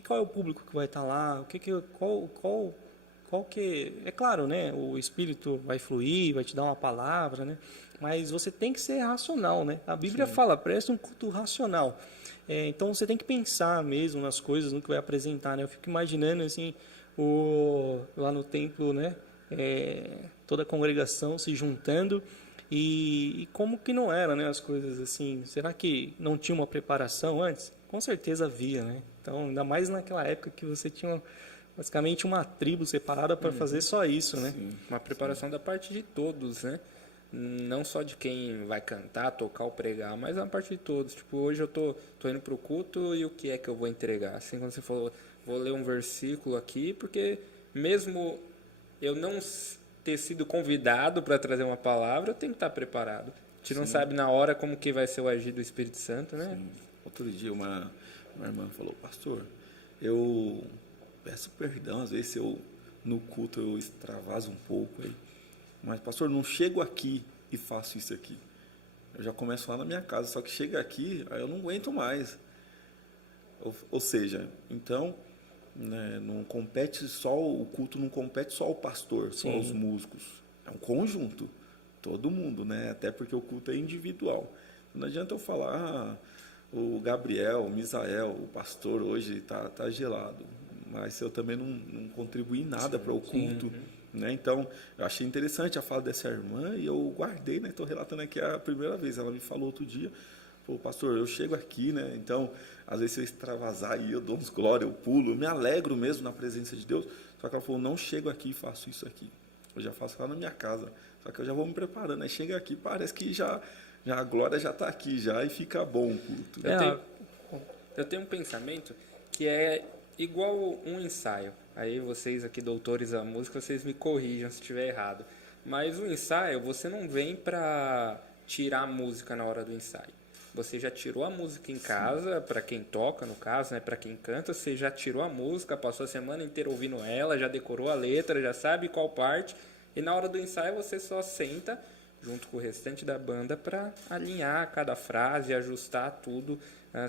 qual é o público que vai estar lá? É claro, né? O Espírito vai fluir, vai te dar uma palavra, né? Mas você tem que ser racional, né? A Bíblia fala, presta um culto racional. Então você tem que pensar mesmo nas coisas, no que vai apresentar, né? Eu fico imaginando assim, lá no templo, né? Toda a congregação se juntando e como que não era, né? As coisas assim. Será que não tinha uma preparação antes? Com certeza havia, né? Então, ainda mais naquela época que você tinha basicamente uma tribo separada para fazer só isso, né? Sim. Uma preparação da parte de todos, né? Não só de quem vai cantar, tocar ou pregar, mas a parte de todos. Tipo, hoje eu tô indo pro culto e o que é que eu vou entregar? Assim, quando você falou, vou ler um versículo aqui, porque mesmo eu não ter sido convidado para trazer uma palavra, eu tenho que estar preparado. A gente não sabe na hora como que vai ser o agir do Espírito Santo, né? Sim. Outro dia uma irmã falou, pastor, eu peço perdão, às vezes no culto eu extravaso um pouco aí. Mas, pastor, não chego aqui e faço isso aqui. Eu já começo lá na minha casa, só que chega aqui, aí eu não aguento mais. Ou seja, então, né, não compete só o culto, não compete só o pastor, só os músicos. É um conjunto, todo mundo, né? Até porque o culto é individual. Não adianta eu falar, o Gabriel, o Misael, o pastor hoje tá gelado, mas se eu também não contribuí nada para o culto. Né? Então, eu achei interessante a fala dessa irmã e eu guardei, né? Estou relatando aqui a primeira vez. Ela me falou outro dia, falou, pastor, eu chego aqui, né? Então, às vezes se eu extravasar aí, eu dou uns glória, eu pulo, eu me alegro mesmo na presença de Deus. Só que ela falou, não chego aqui e faço isso aqui. Eu já faço lá na minha casa. Só que eu já vou me preparando. Aí chega aqui, parece que já a glória já está aqui já e fica bom o culto. Eu tenho um pensamento que é igual um ensaio. Aí vocês aqui, doutores da música, vocês me corrijam se estiver errado. Mas o ensaio, você não vem para tirar a música na hora do ensaio. Você já tirou a música em casa, para quem toca, no caso, né, para quem canta, você já tirou a música, passou a semana inteira ouvindo ela, já decorou a letra, já sabe qual parte. E na hora do ensaio você só senta junto com o restante da banda para alinhar cada frase, ajustar tudo.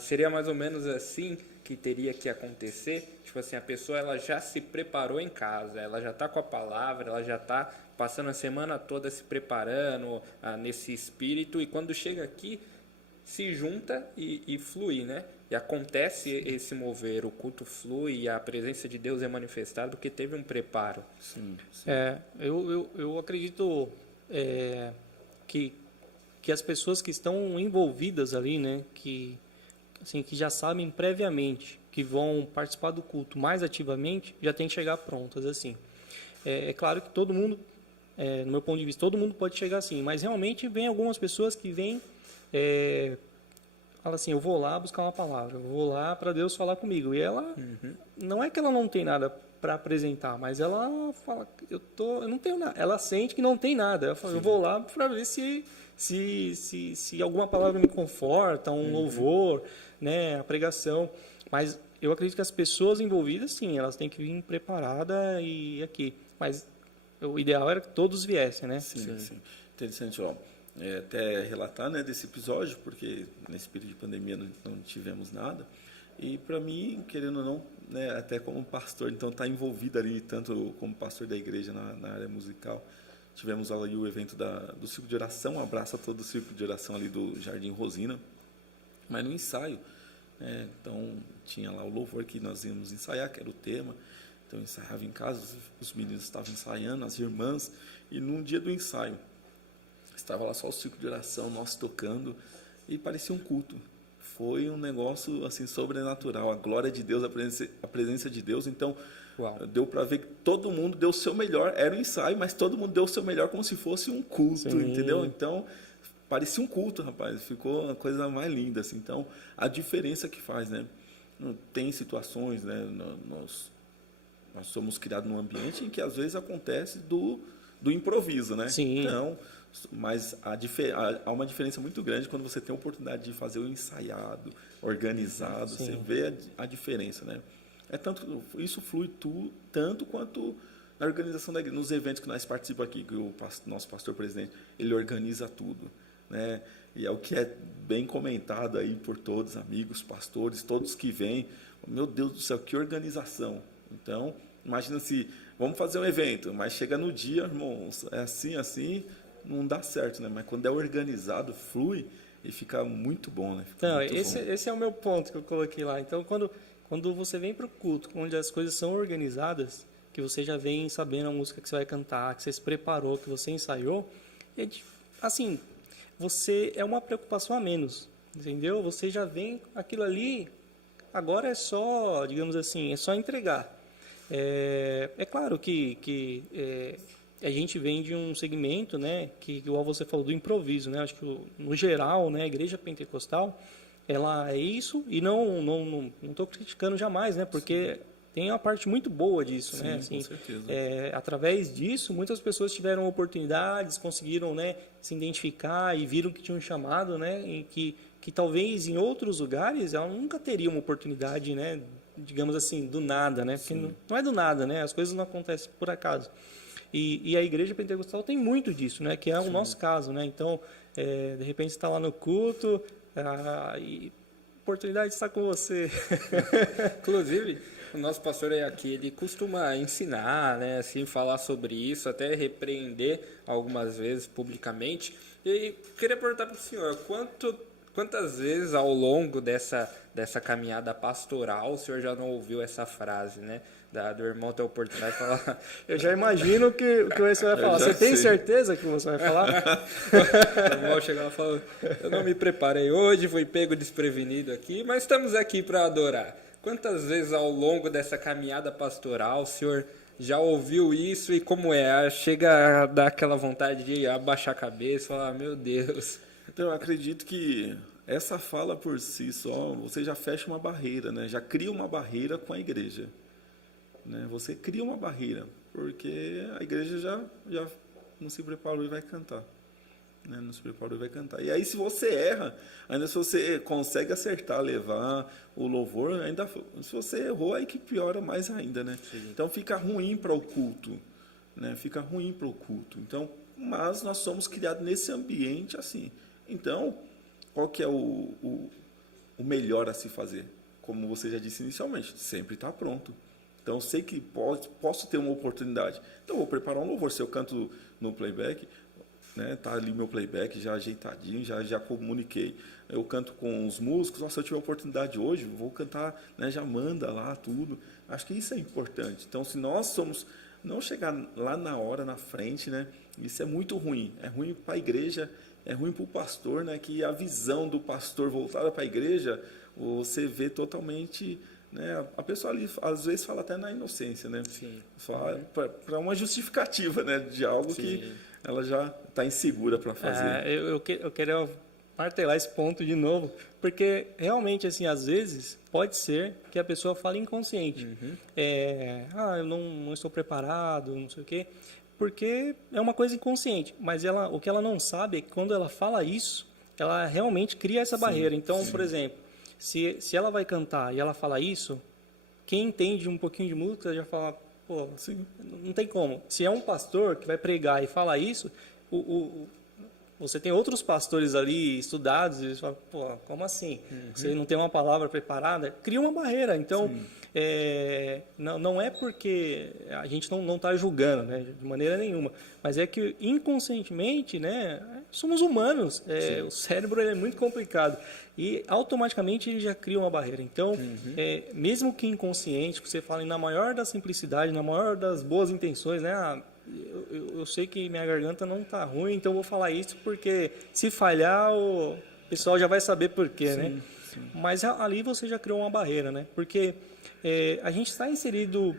Seria mais ou menos assim que teria que acontecer? Tipo assim, a pessoa ela já se preparou em casa, ela já está com a palavra, ela já está passando a semana toda se preparando nesse espírito, e quando chega aqui, se junta e flui, né? E acontece esse mover, o culto flui e a presença de Deus é manifestada porque teve um preparo. Sim. Eu acredito que as pessoas que estão envolvidas ali, né, que já sabem previamente que vão participar do culto mais ativamente, já tem que chegar prontas, assim. É claro que todo mundo, no meu ponto de vista, todo mundo pode chegar assim, mas realmente vem algumas pessoas que vêm, fala assim, eu vou lá buscar uma palavra, eu vou lá para Deus falar comigo. E ela, não é que ela não tem nada para apresentar, mas ela fala, eu não tenho nada. Ela sente que não tem nada. Ela fala, eu vou lá para ver se alguma palavra me conforta, um louvor, né, a pregação. Mas eu acredito que as pessoas envolvidas, sim, elas têm que vir preparadas e aqui. Mas o ideal era que todos viessem, né? Sim. Interessante, ó. Até relatar, né, desse episódio, porque nesse período de pandemia não tivemos nada. E para mim, querendo ou não, né, até como pastor, então tá envolvido ali, tanto como pastor da igreja na área musical. Tivemos ali o evento do Círculo de Oração, um abraço a todo o Círculo de Oração ali do Jardim Rosina. Mas no ensaio, então tinha lá o louvor que nós íamos ensaiar, que era o tema. Então eu ensaiava em casa, os meninos estavam ensaiando, as irmãs, e num dia do ensaio, estava lá só o Círculo de Oração, nós tocando, e parecia um culto. Foi um negócio assim sobrenatural, a glória de Deus, a presença de Deus. Então, deu para ver que todo mundo deu o seu melhor, era um ensaio, mas todo mundo deu o seu melhor como se fosse um culto, entendeu? Então, parecia um culto, rapaz, ficou uma coisa mais linda, assim. Então, a diferença que faz, né? Tem situações, né? Nós somos criados num ambiente em que às vezes acontece do improviso, né? Sim. Então, mas há uma diferença muito grande quando você tem a oportunidade de fazer o ensaiado, organizado. Sim. Você vê a diferença, né? Isso flui tanto quanto na organização da igreja, nos eventos que nós participamos aqui, que o nosso pastor presidente, ele organiza tudo, né? E é o que é bem comentado aí por todos, amigos, pastores, todos que vêm. Meu Deus do céu, que organização! Então, imagina se vamos fazer um evento, mas chega no dia, irmãos, é assim, não dá certo, né? Mas quando é organizado, flui e fica muito bom, né? Esse é o meu ponto que eu coloquei lá. Então, quando você vem para o culto, onde as coisas são organizadas, que você já vem sabendo a música que você vai cantar, que você se preparou, que você ensaiou, assim, você é uma preocupação a menos, entendeu? Você já vem aquilo ali, agora é só, digamos assim, é só entregar. É claro que a gente vem de um segmento, né, que igual você falou, do improviso, né? Acho que no geral, né, a igreja pentecostal, ela é isso, e não estou criticando jamais, né? Porque tem uma parte muito boa disso, sim, né? Assim, com certeza. Através disso, muitas pessoas tiveram oportunidades, conseguiram, né, se identificar e viram que tinham um chamado, né? E que talvez em outros lugares ela nunca teria uma oportunidade, né? Digamos assim, do nada, né? Porque não é do nada, né? As coisas não acontecem por acaso. E a igreja pentecostal tem muito disso, né? Que é o nosso caso, né? Então, de repente você está lá no culto, e a oportunidade está com você. Inclusive, o nosso pastor aqui, ele costuma ensinar, né? Assim, falar sobre isso, até repreender algumas vezes publicamente. E queria perguntar para o senhor, quantas vezes ao longo dessa caminhada pastoral o senhor já não ouviu essa frase, né? Do irmão ter a oportunidade de falar. Eu já imagino que você vai falar. Você tem certeza que você vai falar? O irmão chegou lá e falou, eu não me preparei hoje, fui pego desprevenido aqui, mas estamos aqui para adorar. Quantas vezes ao longo dessa caminhada pastoral o senhor já ouviu isso e como é? Chega a dar aquela vontade de abaixar a cabeça e falar, meu Deus. Então, eu acredito que essa fala por si só, você já fecha uma barreira, né? Já cria uma barreira com a igreja. Né? Você cria uma barreira, porque a igreja já não se preparou e vai cantar. Né? Não se preparou e vai cantar. E aí, se você erra, ainda se você consegue acertar, levar o louvor, ainda se você errou, aí que piora mais ainda. Né? Então, fica ruim para o culto. Né? Fica ruim para o culto. Então, mas nós somos criados nesse ambiente assim. Então, qual que é o melhor a se fazer? Como você já disse inicialmente, sempre está pronto. Então, eu sei que posso ter uma oportunidade. Então, eu vou preparar um louvor. Se eu canto no playback, né, tá ali meu playback já ajeitadinho, já comuniquei. Eu canto com os músicos. Nossa, se eu tiver oportunidade hoje, vou cantar, né, já manda lá tudo. Acho que isso é importante. Então, se nós não chegar lá na hora, na frente, né, isso é muito ruim. É ruim para a igreja, é ruim para o pastor, né, que a visão do pastor voltada para a igreja, você vê totalmente... Né? A pessoa ali, às vezes, fala até na inocência, né? Sim. Fala para uma justificativa, né? De algo Sim. que ela já está insegura para fazer. Eu queria martelar esse ponto de novo, porque realmente, assim, às vezes, pode ser que a pessoa fale inconsciente. Eu não estou preparado, não sei o quê, porque é uma coisa inconsciente. Mas o que ela não sabe é que quando ela fala isso, ela realmente cria essa barreira. Então, por exemplo, se ela vai cantar e ela fala isso, quem entende um pouquinho de música já fala, pô, assim, não tem como. Se é um pastor que vai pregar e fala isso, você tem outros pastores ali estudados e eles falam, pô, como assim? Você não tem uma palavra preparada? Cria uma barreira. Então, não é porque a gente não está julgando, né, de maneira nenhuma, mas é que inconscientemente, né, somos humanos, o cérebro ele é muito complicado e automaticamente ele já cria uma barreira. Então, mesmo que inconsciente, você fala na maior da simplicidade, na maior das boas intenções, né, eu sei que minha garganta não está ruim, então vou falar isso porque se falhar o pessoal já vai saber por quê, né? Mas ali você já criou uma barreira, né? Porque a gente está inserido,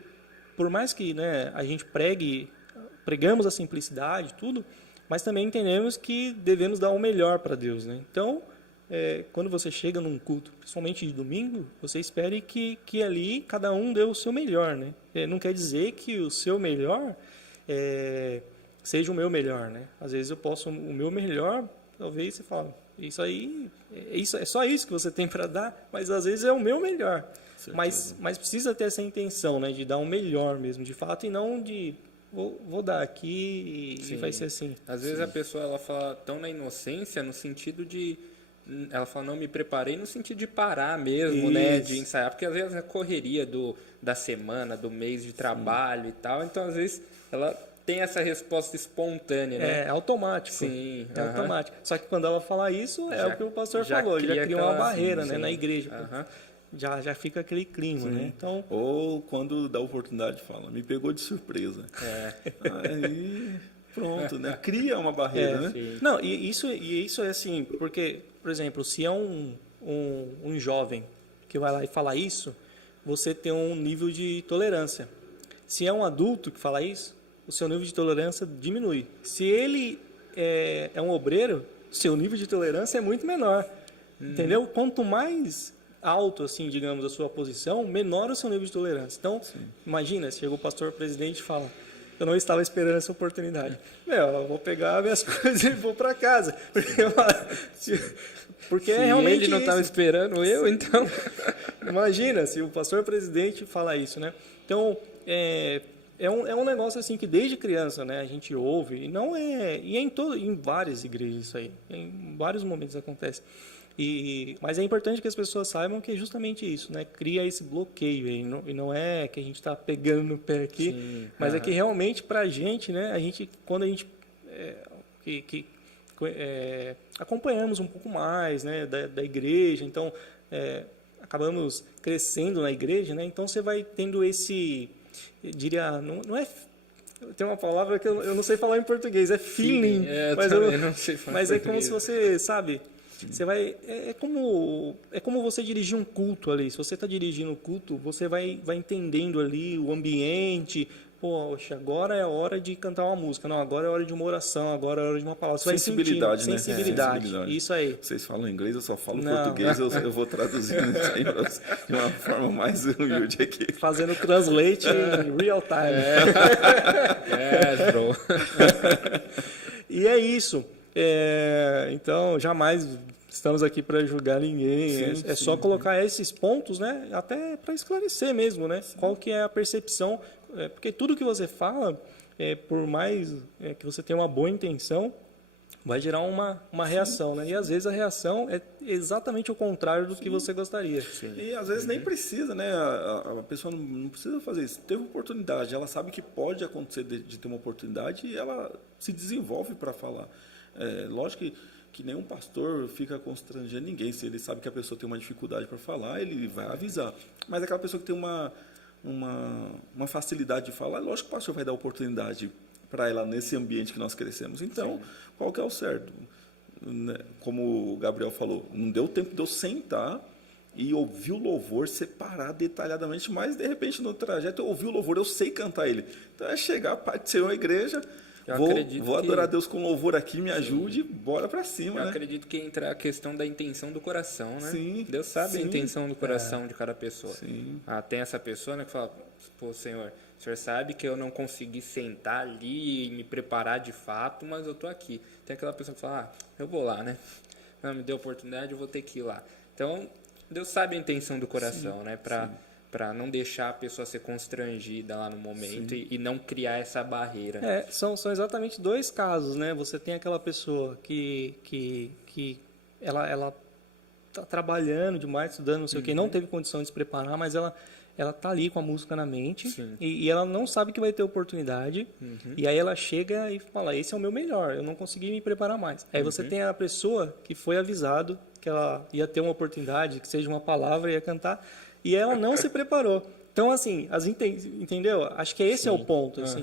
por mais que, né, a gente pregamos a simplicidade, tudo, mas também entendemos que devemos dar o melhor para Deus, né? Então, quando você chega num culto, principalmente de domingo, você espere que ali cada um dê o seu melhor, né? Não quer dizer que o seu melhor seja o meu melhor, né? Às vezes eu posso o meu melhor, talvez você fala, isso aí, é só isso que você tem para dar, mas às vezes é o meu melhor. Mas precisa ter essa intenção, né, de dar o melhor mesmo, de fato, e não de vou dar aqui e vai ser assim. Às vezes a pessoa ela fala tão na inocência, no sentido de ela fala, não me preparei, no sentido de parar mesmo, né, de ensaiar, porque às vezes a correria da semana, do mês de trabalho e tal, então às vezes ela tem essa resposta espontânea, né? É automático. Sim. É automático. Só que quando ela fala isso, é o que o pastor falou, já cria uma barreira, né, na igreja. Já fica aquele clima, né? Então, ou quando dá oportunidade, fala, me pegou de surpresa. Aí, pronto, né? Cria uma barreira, né? Sim. Não, e isso é assim, porque, por exemplo, se é um jovem que vai lá e fala isso, você tem um nível de tolerância. Se é um adulto que fala isso, o seu nível de tolerância diminui. Se ele é um obreiro, seu nível de tolerância é muito menor. Entendeu? Quanto mais alto, assim, digamos, a sua posição, menor o seu nível de tolerância. Então, imagina, chegou o pastor presidente e fala, eu não estava esperando essa oportunidade. Eu vou pegar minhas coisas e vou para casa. Porque se realmente ele não estava esperando eu, então... Imagina, se o pastor presidente fala isso, né? Então, é um negócio assim que desde criança, né, a gente ouve, e em várias igrejas isso aí, em vários momentos acontece. Mas é importante que as pessoas saibam que é justamente isso, né? Cria esse bloqueio aí, e não é que a gente está pegando no pé aqui, mas é que realmente para a gente, né? Quando a gente acompanhamos um pouco mais, né, da igreja, então acabamos crescendo na igreja, né? Então você vai tendo esse, eu diria, não é, tem uma palavra que eu não sei falar em português, é feeling, mas eu não sei falar mas é como se você, sabe, Você vai é como você dirigir um culto ali. Se você está dirigindo o culto, você vai entendendo ali o ambiente. Poxa, agora é a hora de cantar uma música. Não, agora é a hora de uma oração, agora é a hora de uma palavra. Você vai Sensibilidade, sentindo, né? sensibilidade. Isso aí. Vocês falam inglês, eu só falo português, eu vou traduzindo isso aí de uma forma mais humilde aqui. Fazendo translate em real time. Yes, bro. E é isso. Então, jamais estamos aqui para julgar ninguém. Sim, é só colocar esses pontos, né? Até para esclarecer mesmo, né? Qual que é a percepção. Porque tudo que você fala, por mais que você tenha uma boa intenção, vai gerar uma reação, né? E às vezes a reação é exatamente o contrário do que você gostaria. E às vezes nem precisa, né? A pessoa não precisa fazer isso. Teve oportunidade, ela sabe que pode acontecer de ter uma oportunidade e ela se desenvolve para falar. Lógico que nenhum pastor fica constrangendo ninguém. Se ele sabe que a pessoa tem uma dificuldade para falar, ele vai avisar. Mas aquela pessoa que tem uma facilidade de falar, lógico que o pastor vai dar oportunidade para ela nesse ambiente que nós crescemos. Então, qual que é o certo? Como o Gabriel falou, não deu tempo de eu sentar e ouvir o louvor, separar detalhadamente, mas de repente no trajeto eu ouvi o louvor, eu sei cantar ele. Então é chegar, Pai do Senhor, a igreja, vou adorar Deus com louvor aqui, me ajude, bora para cima. Eu acredito que entra a questão da intenção do coração, né? Sim, Deus sabe a intenção do coração de cada pessoa. Sim. Tem essa pessoa, né, que fala, pô, Senhor, o Senhor sabe que eu não consegui sentar ali e me preparar de fato, mas eu tô aqui. Tem aquela pessoa que fala, eu vou lá, né? Não, me deu oportunidade, eu vou ter que ir lá. Então, Deus sabe a intenção do coração, né? Para não deixar a pessoa ser constrangida lá no momento e não criar essa barreira. São exatamente dois casos, né? Você tem aquela pessoa que ela tá trabalhando demais, estudando, não sei o que, não teve condição de se preparar, mas ela tá ali com a música na mente e ela não sabe que vai ter oportunidade. E aí ela chega e fala, esse é o meu melhor, eu não consegui me preparar mais. Aí você tem a pessoa que foi avisado que ela ia ter uma oportunidade, que seja uma palavra, ia cantar, e ela não se preparou. Então, assim, entendeu? Acho que esse é o ponto. Assim.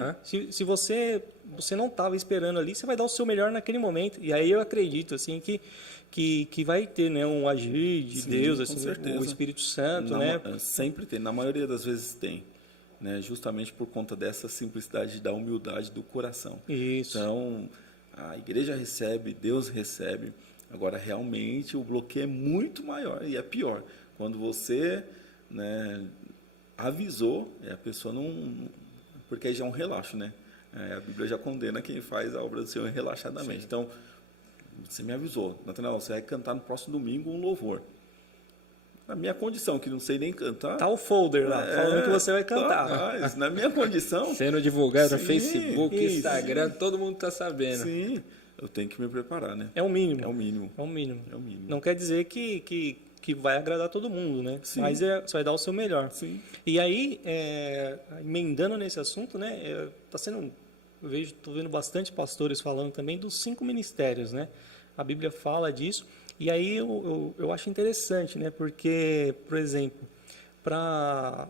Se você não estava esperando ali, você vai dar o seu melhor naquele momento. E aí eu acredito assim, que vai ter, né, um agir de Deus, assim, o Espírito Santo. Né? Sempre tem, na maioria das vezes tem. Né? Justamente por conta dessa simplicidade, da humildade do coração. Isso. Então, a igreja recebe, Deus recebe. Agora, realmente, o bloqueio é muito maior e é pior. Quando você, né, avisou, a pessoa não... Porque aí já é um relaxo, né? A Bíblia já condena quem faz a obra do Senhor relaxadamente. Então, você me avisou, Natanael, você vai cantar no próximo domingo um louvor. Na minha condição, que não sei nem cantar... Tá o folder lá, falando que você vai cantar. Mas na minha condição... Sendo divulgado no Facebook, Instagram, todo mundo está sabendo. Sim, eu tenho que me preparar, né? É o mínimo. É o mínimo. É o mínimo. É o mínimo. Não quer dizer que vai agradar todo mundo, né? Sim. Mas você vai dar o seu melhor. Sim. E aí, emendando nesse assunto, né? Estou vendo bastante pastores falando também dos 5 ministérios, né? A Bíblia fala disso. E aí eu acho interessante, né? Porque, por exemplo,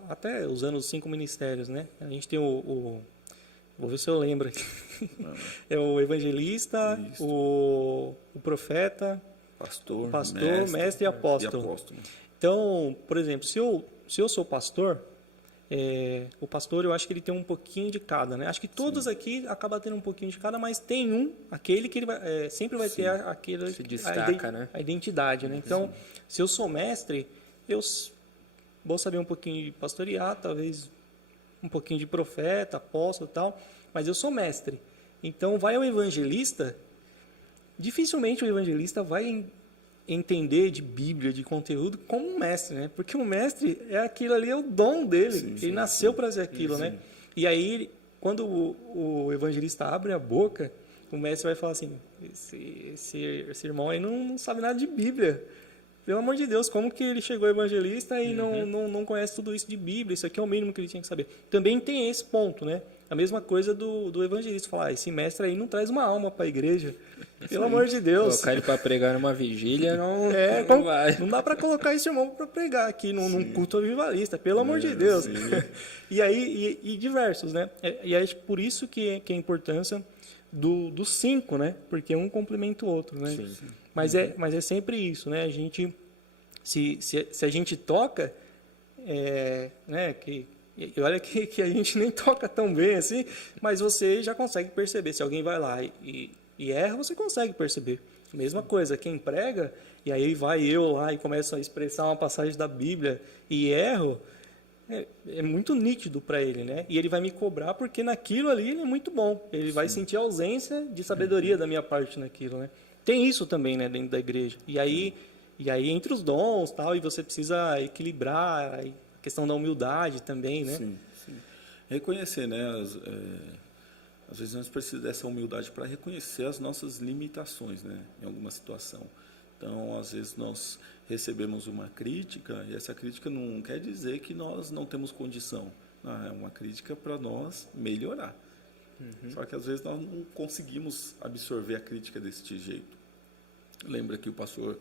até usando os 5 ministérios, né? A gente tem vou ver se eu lembro aqui. É o evangelista, o profeta, pastor, mestre e apóstolo. Então, por exemplo, se eu sou pastor, o pastor, eu acho que ele tem um pouquinho de cada, né? Acho que todos aqui acabam tendo um pouquinho de cada, mas tem aquele que ele sempre vai ter aquele se destaca, né? A identidade, né? Então, se eu sou mestre, eu vou saber um pouquinho de pastorear, talvez um pouquinho de profeta, apóstolo e tal, mas eu sou mestre. Então, vai ao evangelista, dificilmente o evangelista vai entender de Bíblia, de conteúdo, como um mestre, né? Porque o mestre aquilo ali, é o dom dele. Ele nasceu para ser aquilo, né? E aí, quando o evangelista abre a boca, o mestre vai falar assim, esse irmão aí não sabe nada de Bíblia. Pelo amor de Deus, como que ele chegou evangelista e não conhece tudo isso de Bíblia? Isso aqui é o mínimo que ele tinha que saber. Também tem esse ponto, né? A mesma coisa do evangelista. Falar, esse mestre aí não traz uma alma para a igreja. Pelo amor de Deus. Colocar ele para pregar numa vigília não vai. Não dá para colocar esse irmão para pregar aqui num culto avivalista. Pelo amor de Deus. E aí, diversos, né? E aí, por isso que é a importância dos 5, né? Porque um complementa o outro, né? Sim. Mas é sempre isso, né? A gente, se a gente toca, né? E olha que a gente nem toca tão bem assim, mas você já consegue perceber. Se alguém vai lá e erra, você consegue perceber. Mesma coisa, quem prega, e aí vai eu lá e começo a expressar uma passagem da Bíblia e erro, é muito nítido para ele, né? E ele vai me cobrar porque naquilo ali ele é muito bom. Ele vai sentir a ausência de sabedoria da minha parte naquilo, né? Tem isso também, né, dentro da igreja. E aí entre os dons, tal, e você precisa equilibrar a questão da humildade também, né? Sim, sim. Reconhecer, né? Às vezes nós precisamos dessa humildade para reconhecer as nossas limitações, né? Em alguma situação. Então, às vezes nós recebemos uma crítica e essa crítica não quer dizer que nós não temos condição. Não, é uma crítica para nós melhorar. Só que às vezes nós não conseguimos absorver a crítica desse jeito. Lembra que o pastor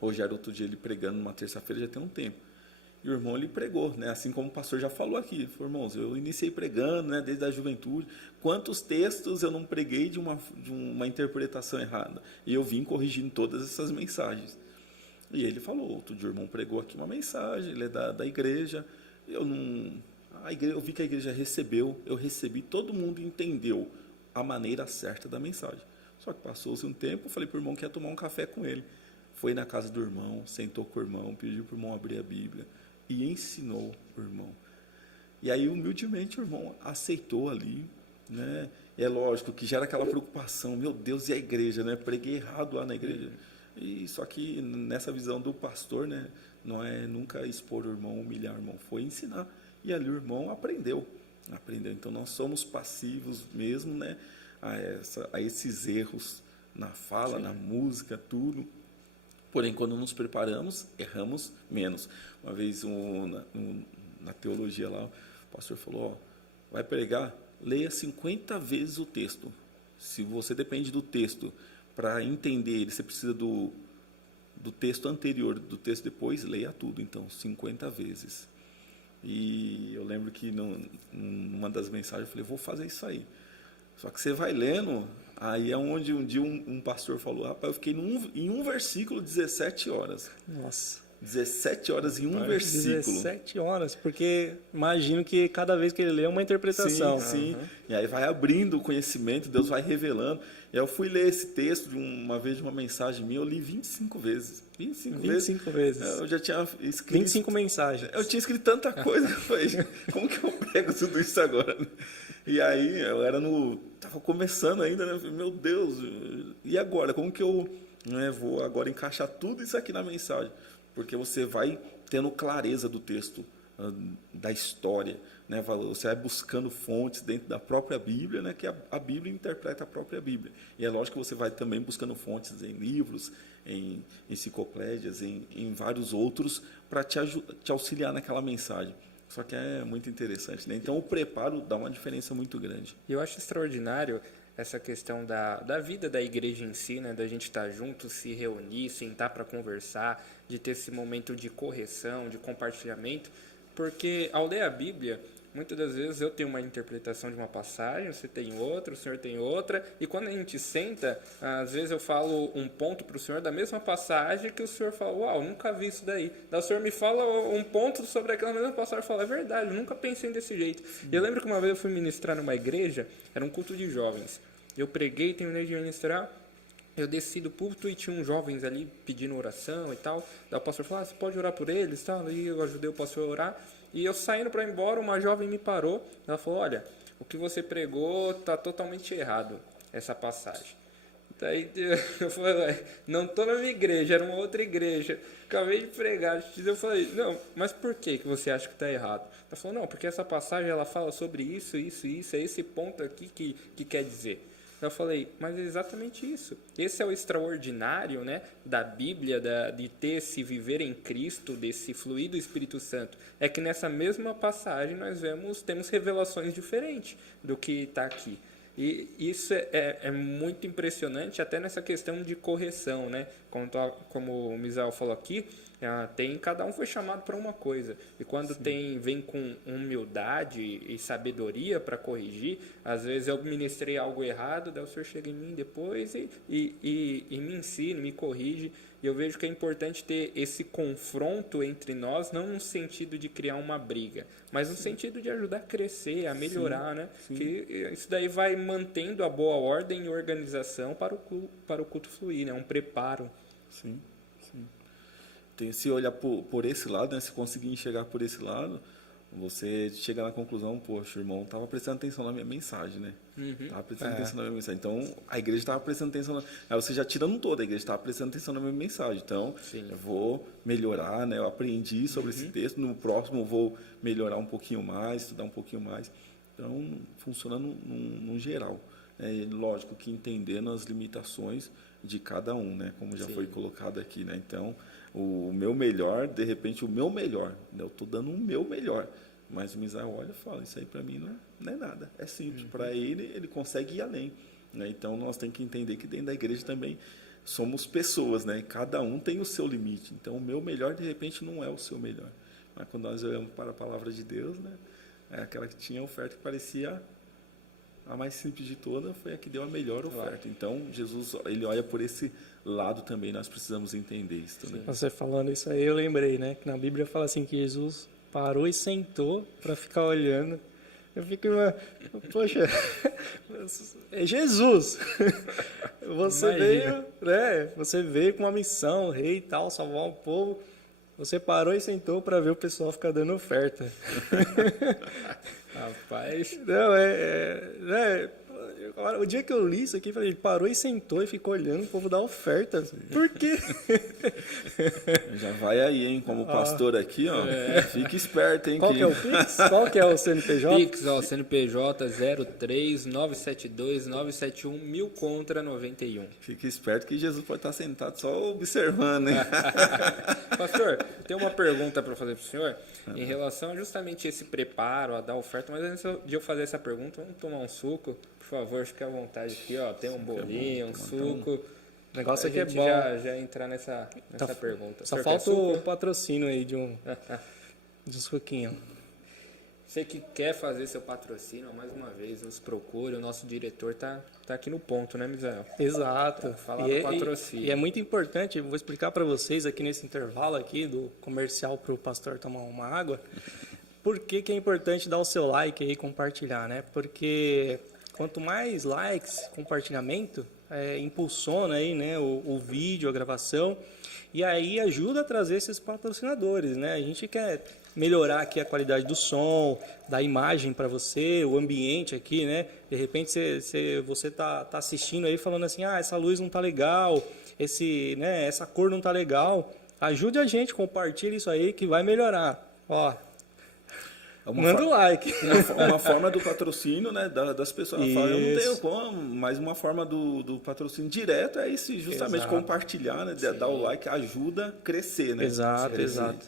Rogério, outro dia, ele pregando numa terça-feira, já tem um tempo. E o irmão, ele pregou, né? Assim como o pastor já falou aqui. Ele falou, irmãos, eu iniciei pregando, né, desde a juventude. Quantos textos eu não preguei de uma interpretação errada? E eu vim corrigindo todas essas mensagens. E ele falou, outro dia o irmão pregou aqui uma mensagem, ele é da igreja. Eu vi que a igreja recebeu, eu recebi, todo mundo entendeu a maneira certa da mensagem. Só que passou-se um tempo, eu falei para o irmão que ia tomar um café com ele. Foi na casa do irmão, sentou com o irmão, pediu para o irmão abrir a Bíblia e ensinou o irmão. E aí, humildemente, o irmão aceitou ali, né? É lógico que gera aquela preocupação, meu Deus, e a igreja, né? Preguei errado lá na igreja. E só que nessa visão do pastor, né? Não é nunca expor o irmão, humilhar o irmão, foi ensinar. E ali o irmão aprendeu. Então, nós somos passivos mesmo, né? A esses erros na fala, na música, tudo. Porém, quando nos preparamos, erramos menos. Uma vez, na teologia lá, o pastor falou, vai pregar, leia 50 vezes o texto. Se você depende do texto para entender ele, você precisa do texto anterior, do texto depois, leia tudo. Então, 50 vezes. E eu lembro que numa das mensagens eu falei, vou fazer isso aí. Só que você vai lendo, aí é onde um dia um pastor falou, rapaz, eu fiquei em um versículo 17 horas. Nossa. 17 horas em um versículo. 17 horas, porque imagino que cada vez que ele lê é uma interpretação. Sim. E aí vai abrindo o conhecimento, Deus vai revelando. E aí eu fui ler esse texto uma vez de uma mensagem minha, eu li 25 vezes. 25 vezes. Eu já tinha escrito... 25 mensagens. Eu tinha escrito tanta coisa, eu falei, como que eu pego tudo isso agora? E aí eu tava começando ainda, né? Meu Deus, e agora? Como que eu vou agora encaixar tudo isso aqui na mensagem? Porque você vai tendo clareza do texto, da história, né? Você vai buscando fontes dentro da própria Bíblia, né? Que a Bíblia interpreta a própria Bíblia. E é lógico que você vai também buscando fontes em livros, em enciclopédias, em vários outros, para te auxiliar naquela mensagem. Só que é muito interessante, né? Então, o preparo dá uma diferença muito grande. E eu acho extraordinário essa questão da vida da igreja em si, né? Da gente estar junto, se reunir, sentar para conversar, de ter esse momento de correção, de compartilhamento, porque ao ler a Bíblia, muitas das vezes eu tenho uma interpretação de uma passagem, você tem outra, o senhor tem outra, e quando a gente senta, às vezes eu falo um ponto para o senhor da mesma passagem que o senhor fala, uau, nunca vi isso daí. Daí o senhor me fala um ponto sobre aquela mesma passagem e fala, é verdade, eu nunca pensei desse jeito. E eu lembro que uma vez eu fui ministrar numa igreja, era um culto de jovens. Eu preguei, terminei de ministrar, eu desci do púlpito e tinha uns jovens ali pedindo oração e tal. Daí o pastor falou, você pode orar por eles? Tal. Aí eu ajudei o pastor a orar. E eu saindo para ir embora, uma jovem me parou. Ela falou, olha, o que você pregou está totalmente errado, essa passagem. Daí eu falei, não estou na minha igreja, era uma outra igreja. Acabei de pregar. Eu falei, não, mas por que você acha que está errado? Ela falou, não, porque essa passagem ela fala sobre isso, isso, isso. É esse ponto aqui que quer dizer. Eu falei, mas é exatamente isso. Esse é o extraordinário, né, da Bíblia, de ter esse viver em Cristo, desse fluir do Espírito Santo. É que nessa mesma passagem nós temos revelações diferentes do que está aqui. E isso é muito impressionante, até nessa questão de correção, né? Como o Misael falou aqui, Cada um foi chamado para uma coisa. E quando vem com humildade e sabedoria para corrigir, às vezes eu ministrei algo errado, daí o Senhor chega em mim depois e me ensina, me corrige. E eu vejo que é importante ter esse confronto entre nós, não no sentido de criar uma briga, mas no sentido de ajudar a crescer, a melhorar, né? Que isso daí vai mantendo a boa ordem e organização para o culto fluir, né? Um preparo. Sim. Se olhar por esse lado, né? Se conseguir enxergar por esse lado, você chega na conclusão, poxa, o irmão estava prestando atenção na minha mensagem, né? Estava prestando atenção na minha mensagem. Então, a igreja estava prestando atenção. Aí você já tirando todo, a igreja estava prestando atenção na minha mensagem. Então, eu vou melhorar, né? Eu aprendi sobre esse texto, no próximo eu vou melhorar um pouquinho mais, estudar um pouquinho mais. Então, funciona no geral. É lógico que entendendo as limitações de cada um, né? Como já foi colocado aqui, né? Então, o meu melhor, de repente, o meu melhor, né? Eu estou dando o meu melhor, mas o Misael olha e fala, isso aí para mim não é nada, é simples. Para ele consegue ir além, né? Então, nós temos que entender que dentro da igreja também somos pessoas, né? Cada um tem o seu limite. Então, o meu melhor, de repente, não é o seu melhor. Mas quando nós olhamos para a palavra de Deus, né? É aquela que tinha oferta que parecia a mais simples de todas, foi a que deu a melhor oferta. Então, Jesus, ele olha por esse lado também, nós precisamos entender isso também. Você falando isso aí, eu lembrei, né? Que na Bíblia fala assim que Jesus parou e sentou para ficar olhando. Eu fico, poxa, é Jesus. Você veio, né? Você veio com uma missão, rei e tal, salvar o povo. Você parou e sentou para ver o pessoal ficar dando oferta. Rapaz. Não, o dia que eu li isso aqui, eu falei, ele parou e sentou e ficou olhando o povo dar oferta. Por quê? Já vai aí, hein? Como pastor aqui, ó. Fique esperto, hein? Qual que é o Pix? Qual que é o CNPJ? Pix, ó, CNPJ 03-972-971 1000 contra 91. Fique esperto que Jesus pode estar sentado só observando, hein? Pastor, tem uma pergunta para fazer para o senhor em relação a justamente esse preparo, a dar oferta, mas antes de eu fazer essa pergunta, vamos tomar um suco, por favor, fique à vontade aqui, ó, tem um bolinho, um suco. O negócio aqui é bom. Já entrar nessa pergunta. Só falta o patrocínio aí de um suquinho. Você que quer fazer seu patrocínio, mais uma vez, nos procure. O nosso diretor tá aqui no ponto, né, Misael? Exato. Falar do patrocínio. E é muito importante, eu vou explicar para vocês aqui nesse intervalo aqui do comercial para o pastor tomar uma água, por que é importante dar o seu like aí e compartilhar, né? Porque quanto mais likes, compartilhamento, impulsiona aí, né, o vídeo, a gravação, e aí ajuda a trazer esses patrocinadores, né? A gente quer melhorar aqui a qualidade do som, da imagem para você, o ambiente aqui, né? De repente você tá assistindo aí falando assim, essa luz não tá legal, essa cor não tá legal. Ajude a gente, compartilhe isso aí que vai melhorar. Ó, manda o like. Uma forma do patrocínio, né, das pessoas. Falam, eu não tenho como, mas uma forma do patrocínio direto é isso, justamente compartilhar, né, dar o like, ajuda a crescer, né? Exato.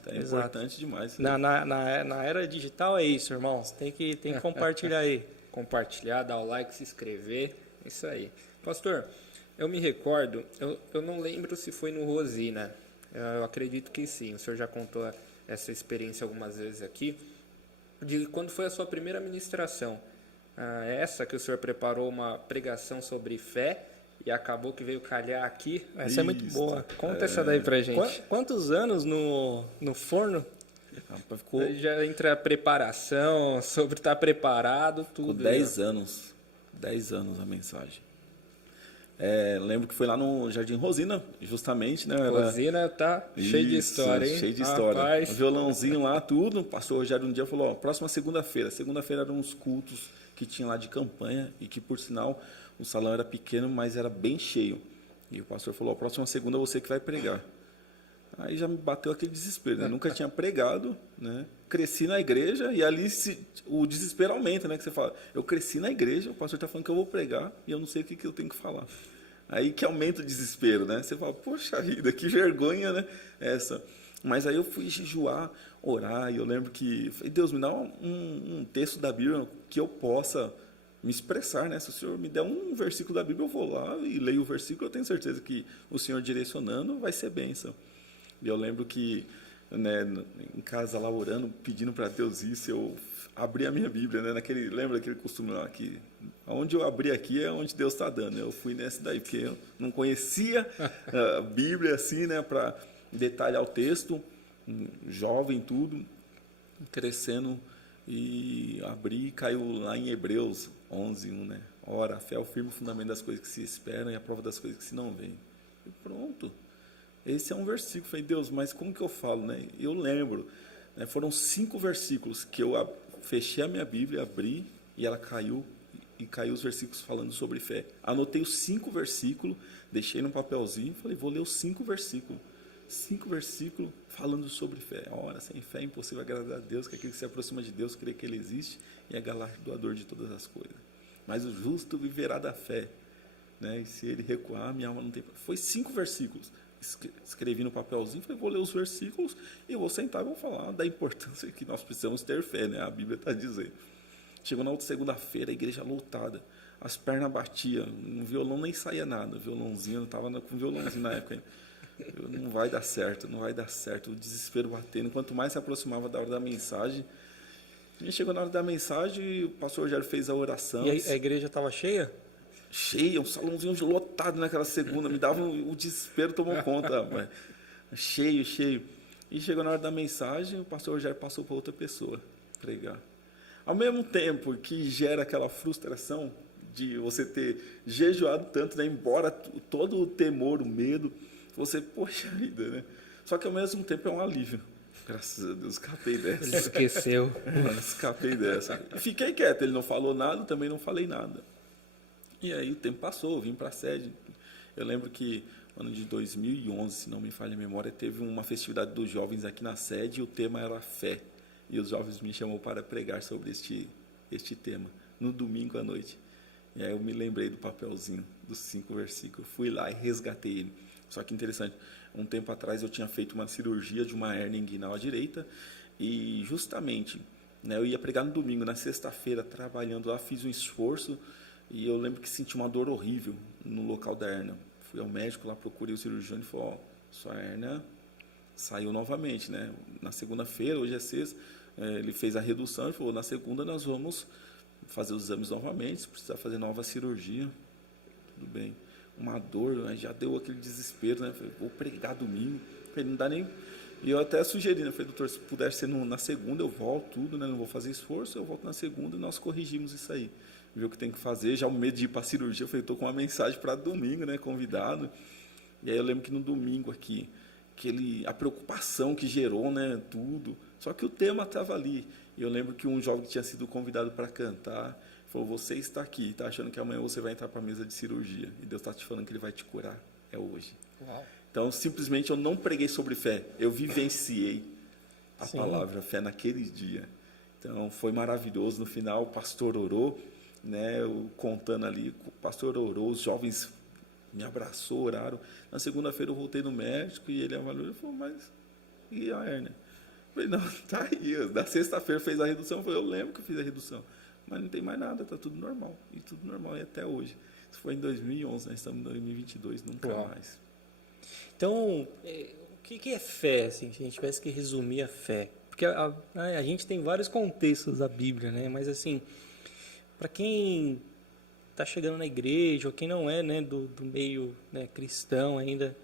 É importante demais. Na era digital é isso, irmãos. Tem que compartilhar aí. Compartilhar, dar o like, se inscrever, isso aí. Pastor, eu me recordo, eu não lembro se foi no Rosina, eu acredito que sim, o senhor já contou essa experiência algumas vezes aqui, de quando foi a sua primeira ministração, essa que o senhor preparou uma pregação sobre fé e acabou que veio calhar aqui. Essa é muito boa. Conta essa daí pra gente. Quantos anos no forno? Já entra a preparação, sobre estar preparado, tudo. Ficou 10 anos. 10 anos a mensagem. Lembro que foi lá no Jardim Rosina, justamente, né? Rosina tá cheio de história, hein? Cheio de história. Um violãozinho lá, tudo. O pastor Rogério um dia falou, próxima segunda-feira. Segunda-feira eram uns cultos que tinha lá de campanha e que, por sinal, o salão era pequeno, mas era bem cheio. E o pastor falou, próxima segunda você que vai pregar. Aí já me bateu aquele desespero, né? Nunca tinha pregado, né? Cresci na igreja e ali o desespero aumenta, né? Que você fala, eu cresci na igreja, o pastor está falando que eu vou pregar e eu não sei o que eu tenho que falar. Aí que aumenta o desespero, né? Você fala, poxa vida, que vergonha, né? Essa. Mas aí eu fui jejuar, orar, e eu lembro que, falei, Deus, me dá um texto da Bíblia que eu possa me expressar, né? Se o Senhor me der um versículo da Bíblia, eu vou lá e leio o versículo, eu tenho certeza que o Senhor direcionando vai ser bênção. E eu lembro que, né, em casa lá orando, pedindo para Deus isso, eu abri a minha Bíblia, né, lembra daquele costume lá que onde eu abri aqui é onde Deus está dando. Eu fui nessa daí, porque eu não conhecia a Bíblia assim, né, para detalhar o texto, jovem, tudo, crescendo, e abri e caiu lá em Hebreus 11:1, né? Ora, a fé é o firme fundamento das coisas que se esperam e a prova das coisas que se não veem. E pronto. Esse é um versículo. Falei, Deus, mas como que eu falo, né? Eu lembro, né, foram 5 versículos que eu fechei a minha Bíblia, abri e ela caiu, e caiu os versículos falando sobre fé. Anotei os 5 versículos, deixei num papelzinho, falei, vou ler os 5 versículos. 5 versículos falando sobre fé. Ora, sem fé é impossível agradar a Deus, que aquele que se aproxima de Deus crê que Ele existe e é galardoador de todas as coisas. Mas o justo viverá da fé, né? E se ele recuar, minha alma não tem... Foi 5 versículos. Escrevi no papelzinho, falei, vou ler os versículos e vou sentar e vou falar da importância que nós precisamos ter fé, né? A Bíblia está dizendo. Chegou na outra segunda-feira, a igreja lotada, as pernas batiam, no violão nem saía nada, violãozinho, eu estava com violãozinho na época. Não vai dar certo, não vai dar certo, o desespero batendo. Quanto mais se aproximava da hora da mensagem, e chegou na hora da mensagem, o pastor Rogério fez a oração. E a igreja estava cheia? Cheia, um salãozinho lotado naquela segunda, me dava o desespero, tomou conta, mas cheio. E chegou na hora da mensagem, o pastor Rogério passou para outra pessoa pregar. Ao mesmo tempo que gera aquela frustração de você ter jejuado tanto, né, embora todo o temor, o medo, você, poxa vida, né? Só que ao mesmo tempo é um alívio. Graças a Deus, escapei dessa. Ele esqueceu. Escapei dessa. E fiquei quieto, ele não falou nada, também não falei nada. E aí o tempo passou, eu vim para a sede. Eu lembro que no ano de 2011, se não me falha a memória, teve uma festividade dos jovens aqui na sede e o tema era fé. E os jovens me chamou para pregar sobre este tema, no domingo à noite. E aí eu me lembrei do papelzinho, dos 5 versículos. Fui lá e resgatei ele. Só que interessante, um tempo atrás eu tinha feito uma cirurgia de uma hérnia inguinal à direita e justamente, né, eu ia pregar no domingo, na sexta-feira, trabalhando lá, fiz um esforço e eu lembro que senti uma dor horrível no local da hérnia. Fui ao médico lá, procurei o cirurgião e falou, sua hérnia saiu novamente, né? Na segunda-feira, hoje é sexta, ele fez a redução e falou, na segunda nós vamos fazer os exames novamente, se precisar fazer nova cirurgia, tudo bem. Uma dor, já deu aquele desespero, né? Falei, vou pregar domingo, falei, não dá nem... E eu até sugeri, né? Falei, doutor, se puder ser na segunda, eu volto tudo, né? Não vou fazer esforço, eu volto na segunda e nós corrigimos isso aí. Ver o que tem que fazer, já o medo de ir para a cirurgia, eu falei, estou com uma mensagem para domingo, né? Convidado. E aí eu lembro que no domingo aqui, a preocupação que gerou, né? Tudo. Só que o tema estava ali. E eu lembro que um jovem que tinha sido convidado para cantar, falou, você está aqui, está achando que amanhã você vai entrar para a mesa de cirurgia. E Deus está te falando que Ele vai te curar. É hoje. Uau. Então, simplesmente, eu não preguei sobre fé. Eu vivenciei a Sim. palavra fé naquele dia. Então, foi maravilhoso. No final, o pastor orou, né? Eu contando ali, o pastor orou, os jovens me abraçou, oraram. Na segunda-feira, eu voltei no médico e ele avaliou e falou, mas e a hérnia? Eu falei, não, tá aí. Na sexta-feira fez a redução. Eu falei, eu lembro que eu fiz a redução. Mas não tem mais nada, tá tudo normal. E tudo normal, e até hoje. Isso foi em 2011, nós estamos em 2022, nunca Uau. mais. Então, o que é fé, assim, se a gente tivesse que resumir a fé? Porque a gente tem vários contextos da Bíblia, né? Mas, assim, para quem está chegando na igreja, ou quem não é, né, do meio, né, cristão ainda,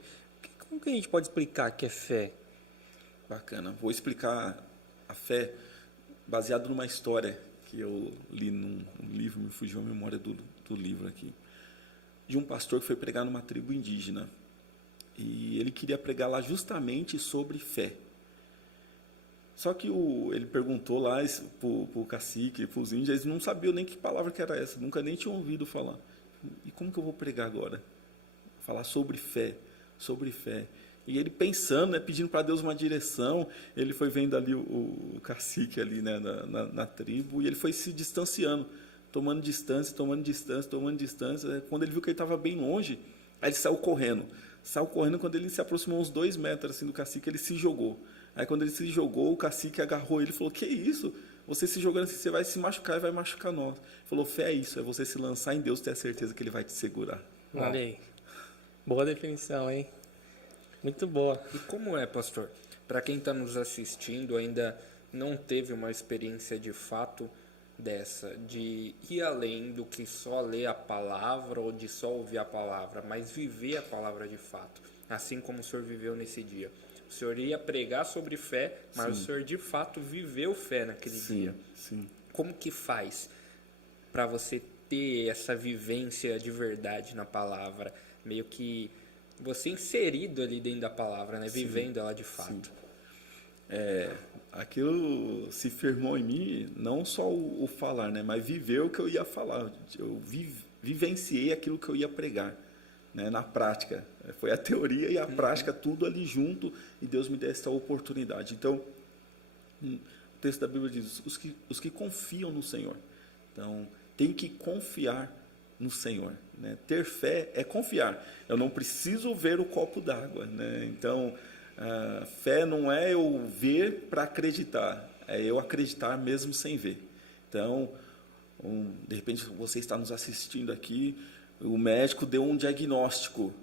como que a gente pode explicar que é fé? Bacana. Vou explicar a fé baseado numa história que eu li num livro, me fugiu a memória do livro aqui, de um pastor que foi pregar numa tribo indígena. E ele queria pregar lá justamente sobre fé. Só que ele perguntou lá para o cacique, para os índios, eles não sabiam nem que palavra que era essa, nunca nem tinham ouvido falar. E como que eu vou pregar agora? Falar sobre fé, sobre fé. E ele pensando, né, pedindo para Deus uma direção, ele foi vendo ali o cacique ali, né, na tribo, e ele foi se distanciando, tomando distância. Quando ele viu que ele estava bem longe, aí ele saiu correndo. Quando ele se aproximou uns 2 metros assim, do cacique, ele se jogou. Aí quando ele se jogou, o cacique agarrou ele e falou, que isso? Você se jogando assim, você vai se machucar e vai machucar nós. Ele falou, fé é isso, é você se lançar em Deus e ter a certeza que Ele vai te segurar. Olha aí. Boa definição, hein? Muito boa. E como é, pastor? Para quem está nos assistindo, ainda não teve uma experiência de fato dessa, de ir além do que só ler a palavra ou de só ouvir a palavra, mas viver a palavra de fato, assim como o senhor viveu nesse dia. O senhor ia pregar sobre fé, mas Sim. o senhor de fato viveu fé naquele dia. Sim. Como que faz para você ter essa vivência de verdade na palavra, meio que você inserido ali dentro da palavra, né? Vivendo ela de fato? Aquilo se firmou em mim, não só o falar, né, mas viver o que eu ia falar. Eu vivenciei aquilo que eu ia pregar, né, na prática. Foi a teoria e a prática, tudo ali junto, e Deus me deu essa oportunidade. Então, o texto da Bíblia diz, os que confiam no Senhor. Então, tem que confiar no Senhor, né? Ter fé é confiar. Eu não preciso ver o copo d'água, né? Então, fé não é eu ver para acreditar, é eu acreditar mesmo sem ver. Então, de repente você está nos assistindo aqui, o médico deu um diagnóstico,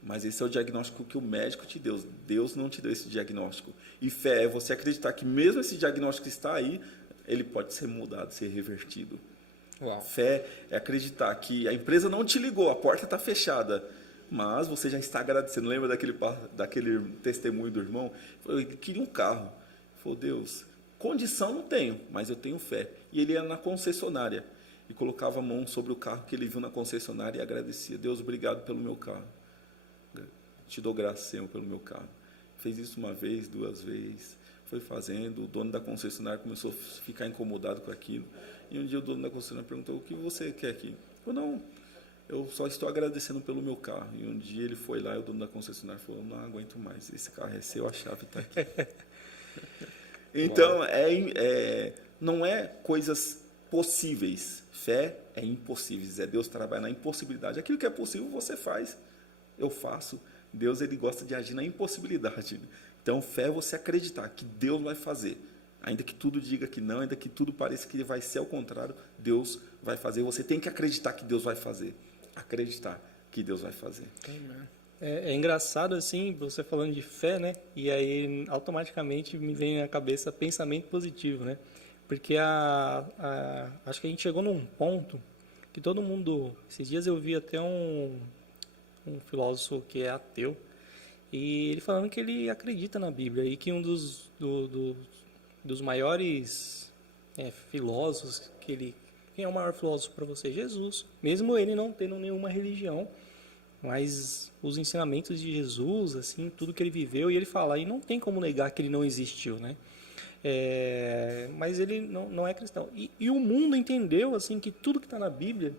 mas esse é o diagnóstico que o médico te deu. Deus não te deu esse diagnóstico. E fé é você acreditar que mesmo esse diagnóstico que está aí, ele pode ser mudado, ser revertido. Uau. Fé é acreditar que a empresa não te ligou, a porta está fechada, mas você já está agradecendo. Lembra daquele testemunho do irmão? Ele queria um carro. Ele falou, Deus, condição não tenho, mas eu tenho fé. E ele ia na concessionária e colocava a mão sobre o carro que ele viu na concessionária e agradecia. Deus, obrigado pelo meu carro. Te dou graça, Senhor, pelo meu carro. Fez isso uma vez, duas vezes. Foi fazendo. O dono da concessionária começou a ficar incomodado com aquilo. E um dia o dono da concessionária perguntou, o que você quer aqui? Eu falei, não, eu só estou agradecendo pelo meu carro. E um dia ele foi lá e o dono da concessionária falou, não aguento mais, esse carro é seu, a chave está aqui. Então, não é coisas possíveis. Fé é impossíveis, é Deus trabalhar na impossibilidade. Aquilo que é possível você faz, eu faço. Deus, ele gosta de agir na impossibilidade. Então, fé é você acreditar que Deus vai fazer. Ainda que tudo diga que não, ainda que tudo pareça que vai ser ao contrário, Deus vai fazer. Você tem que acreditar que Deus vai fazer. Acreditar que Deus vai fazer. É engraçado, assim, você falando de fé, né? E aí, automaticamente, me vem à cabeça pensamento positivo, né? Porque acho que a gente chegou num ponto que todo mundo... Esses dias eu vi até um filósofo que é ateu, e ele falando que ele acredita na Bíblia, e que um dos maiores filósofos, quem é o maior filósofo para você? Jesus. Mesmo ele não tendo nenhuma religião, mas os ensinamentos de Jesus, assim, tudo que ele viveu, e ele fala, e não tem como negar que ele não existiu, né? Mas ele não é cristão. E o mundo entendeu, assim, que tudo que está na Bíblia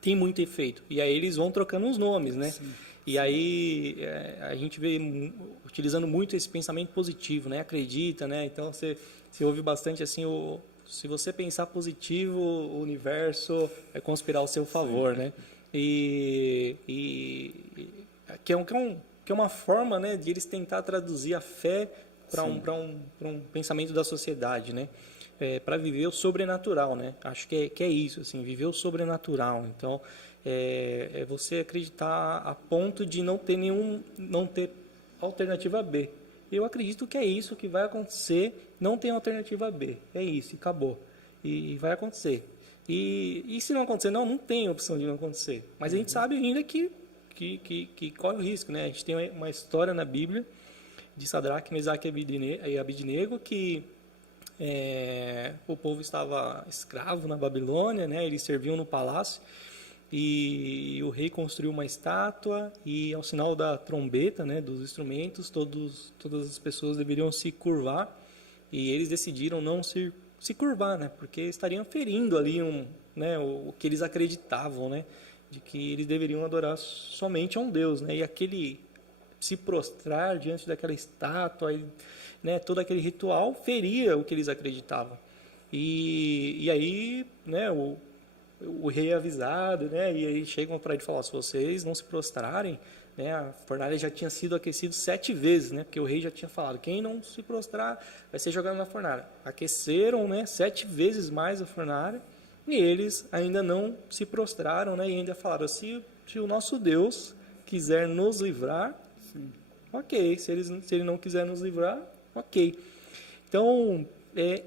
tem muito efeito. E aí eles vão trocando os nomes, né? Sim. E aí a gente vê utilizando muito esse pensamento positivo, né? Acredita, né? Então você ouve bastante assim, se você pensar positivo, o universo vai conspirar ao seu favor, sim, né? Que é uma forma, né, de eles tentar traduzir a fé para um pensamento da sociedade, né? Para viver o sobrenatural, né? Acho que é isso, assim, viver o sobrenatural. Então, é você acreditar a ponto de não ter alternativa B. Eu acredito que é isso que vai acontecer, não tem alternativa B. É isso, e acabou. E vai acontecer. E se não acontecer, não tem opção de não acontecer. Mas a gente sabe ainda que corre o risco, né? A gente tem uma história na Bíblia de Sadraque, Mesaque e Abidnego que o povo estava escravo na Babilônia, né? Eles serviam no palácio e o rei construiu uma estátua e ao sinal da trombeta, né, dos instrumentos, todas as pessoas deveriam se curvar e eles decidiram não se curvar, né? Porque estariam ferindo ali o que eles acreditavam, né? De que eles deveriam adorar somente a um Deus, né? E aquele se prostrar diante daquela estátua, né, todo aquele ritual feria o que eles acreditavam. E aí, né, o rei é avisado, né, e aí chegam para ele e falam, se vocês não se prostrarem, né, a fornalha já tinha sido aquecida 7 vezes, né, porque o rei já tinha falado, quem não se prostrar vai ser jogado na fornalha. Aqueceram, né, 7 vezes mais a fornalha, e eles ainda não se prostraram, né, e ainda falaram, se o nosso Deus quiser nos livrar, sim, ok. Se ele não quiser nos livrar, ok. Então, é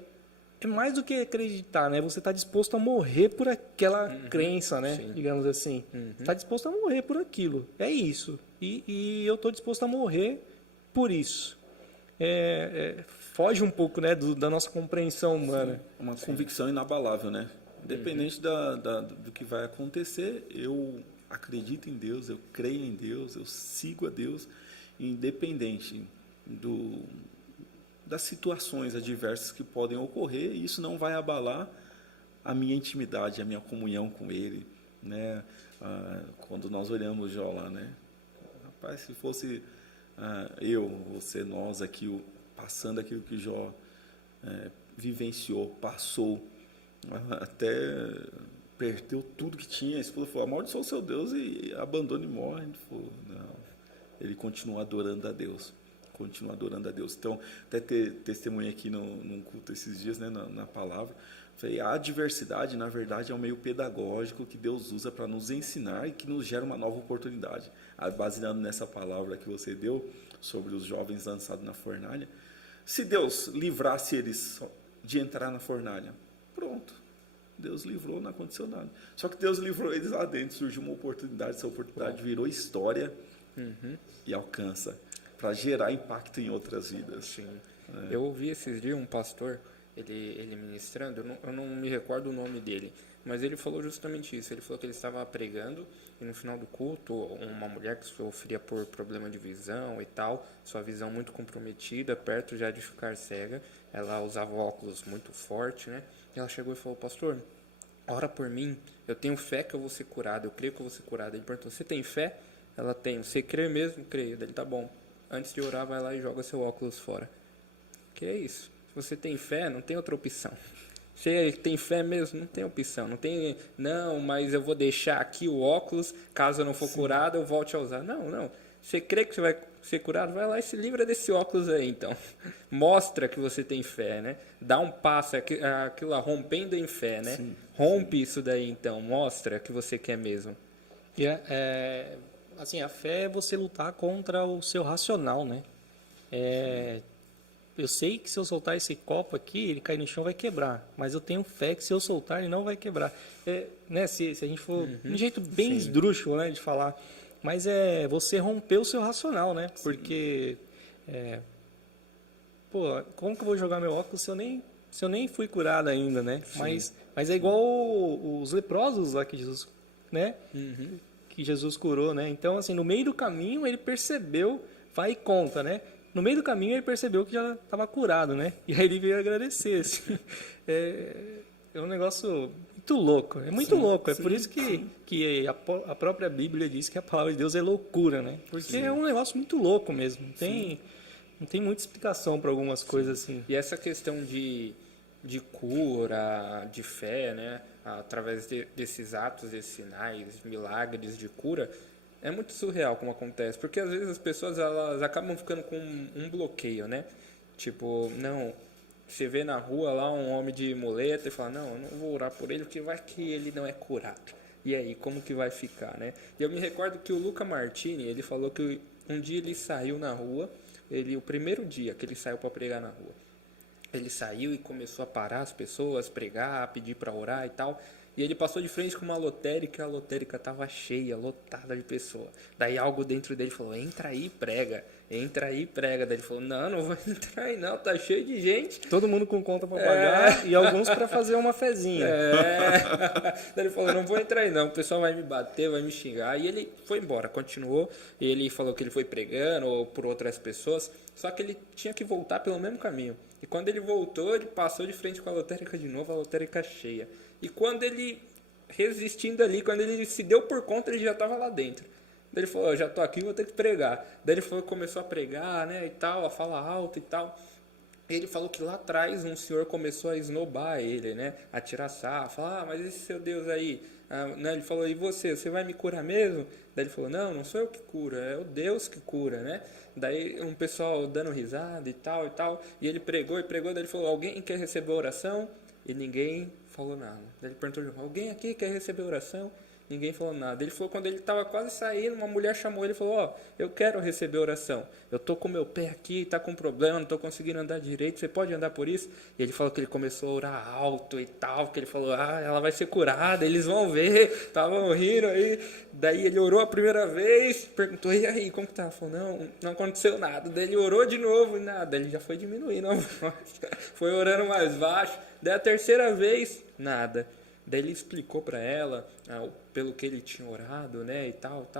mais do que acreditar, né? Você está disposto a morrer por aquela crença, né? Sim. Digamos assim. Está disposto a morrer por aquilo. É isso. E eu estou disposto a morrer por isso. Foge um pouco, né, da nossa compreensão humana. É uma convicção inabalável, né? Independente do que vai acontecer, eu acredito em Deus, eu creio em Deus, eu sigo a Deus, independente das situações adversas que podem ocorrer, e isso não vai abalar a minha intimidade, a minha comunhão com Ele, né? Quando nós olhamos Jó lá, né? Rapaz, se fosse você, nós aqui, passando aquilo que Jó vivenciou, passou, até perdeu tudo que tinha, a esposa falou, amaldiçoa o seu Deus e abandona e morre. Ele falou, não, ele continua adorando a Deus. Continua adorando a Deus. Então, até ter testemunho aqui num culto esses dias, né, na palavra, falei, a adversidade, na verdade, é um meio pedagógico que Deus usa para nos ensinar e que nos gera uma nova oportunidade. Baseado nessa palavra que você deu sobre os jovens lançados na fornalha, se Deus livrasse eles de entrar na fornalha, pronto, Deus livrou, não aconteceu nada. Só que Deus livrou eles lá dentro, surgiu uma oportunidade, essa oportunidade virou história e alcança para gerar impacto em outras vidas. Sim. Eu ouvi esses dias um pastor, ele ministrando, eu não me recordo o nome dele, mas ele falou justamente isso. Ele falou que ele estava pregando e no final do culto, uma mulher que sofria por problema de visão e tal, sua visão muito comprometida, perto já de ficar cega, ela usava óculos muito forte, né? E ela chegou e falou, pastor, ora por mim, eu tenho fé que eu vou ser curado, eu creio que eu vou ser curado. Ele perguntou, você tem fé? Ela tem. Você crê mesmo? Creio. Ele, tá bom. Antes de orar, vai lá e joga seu óculos fora. Que é isso? Se você tem fé, não tem outra opção. Você tem fé mesmo? Não tem opção. Não tem, não, mas eu vou deixar aqui o óculos, caso eu não for curado, eu volte a usar. Não. Você crê que você vai ser curado? Vai lá e se livra desse óculos aí, então. Mostra que você tem fé, né? Dá um passo, aquilo lá, rompendo em fé, né? Sim. Rompe isso daí, então. Mostra que você quer mesmo. E assim, a fé é você lutar contra o seu racional, né? Eu sei que se eu soltar esse copo aqui, ele cair no chão vai quebrar, mas eu tenho fé que se eu soltar ele não vai quebrar. Né? Se a gente for de um jeito bem esdrúxulo, né, de falar, mas é você romper o seu racional, né? Porque como que eu vou jogar meu óculos se eu nem fui curado ainda, né? Mas é igual os leprosos lá que Jesus, né? Que Jesus curou, né? Então, assim, no meio do caminho ele percebeu, vai e conta, né? No meio do caminho ele percebeu que já estava curado, né? E aí ele veio agradecer. Assim. É um negócio muito louco, é muito louco. É por isso que a própria Bíblia diz que a palavra de Deus é loucura, né? Porque é um negócio muito louco mesmo. Não tem muita explicação para algumas coisas assim. E essa questão de cura, de fé, né? Através desses atos, desses sinais, milagres de cura, é muito surreal como acontece, porque às vezes as pessoas elas acabam ficando com um bloqueio, né? Tipo, não, você vê na rua lá um homem de muleta e fala, não, eu não vou orar por ele porque vai que ele não é curado. E aí, como que vai ficar, né? E eu me recordo que o Luca Martini, ele falou que um dia ele saiu na rua, o primeiro dia que ele saiu para pregar na rua, ele saiu e começou a parar as pessoas, pregar, pedir para orar e tal. E ele passou de frente com uma lotérica, a lotérica estava cheia, lotada de pessoas. Daí algo dentro dele falou, entra aí e prega, entra aí e prega. Daí ele falou, não vou entrar aí não, tá cheio de gente. Todo mundo com conta para pagar e alguns para fazer uma fezinha. Daí ele falou, não vou entrar aí não, o pessoal vai me bater, vai me xingar. E ele foi embora, continuou. E ele falou que ele foi pregando ou por outras pessoas, só que ele tinha que voltar pelo mesmo caminho. E quando ele voltou, ele passou de frente com a lotérica de novo, a lotérica cheia. E quando ele, resistindo ali, quando ele se deu por conta, ele já estava lá dentro. Daí ele falou, já estou aqui, vou ter que pregar. Daí ele começou a pregar, né, e tal, a falar alto e tal. E ele falou que lá atrás um senhor começou a esnobar ele, né, a tirar sarro, falar, mas esse seu Deus aí, né, ele falou, e você vai me curar mesmo? Daí ele falou, não sou eu que cura, é o Deus que cura, né? Daí um pessoal dando risada e tal, e ele pregou, daí ele falou, alguém quer receber oração? E ninguém falou nada. Daí ele perguntou, alguém aqui quer receber oração? Ninguém falou nada. Ele falou, quando ele estava quase saindo, uma mulher chamou ele e falou, ó, eu quero receber oração. Eu tô com meu pé aqui, tá com problema, não tô conseguindo andar direito, você pode andar por isso? E ele falou que ele começou a orar alto e tal, que ele falou, ela vai ser curada, eles vão ver. Estavam rindo aí. Daí ele orou a primeira vez, perguntou, e aí, como que tá? Ele falou, não aconteceu nada. Daí ele orou de novo e nada. Ele já foi diminuindo a voz. Foi orando mais baixo. Daí a terceira vez, nada. Daí ele explicou para ela pelo que ele tinha orado, né, e tal.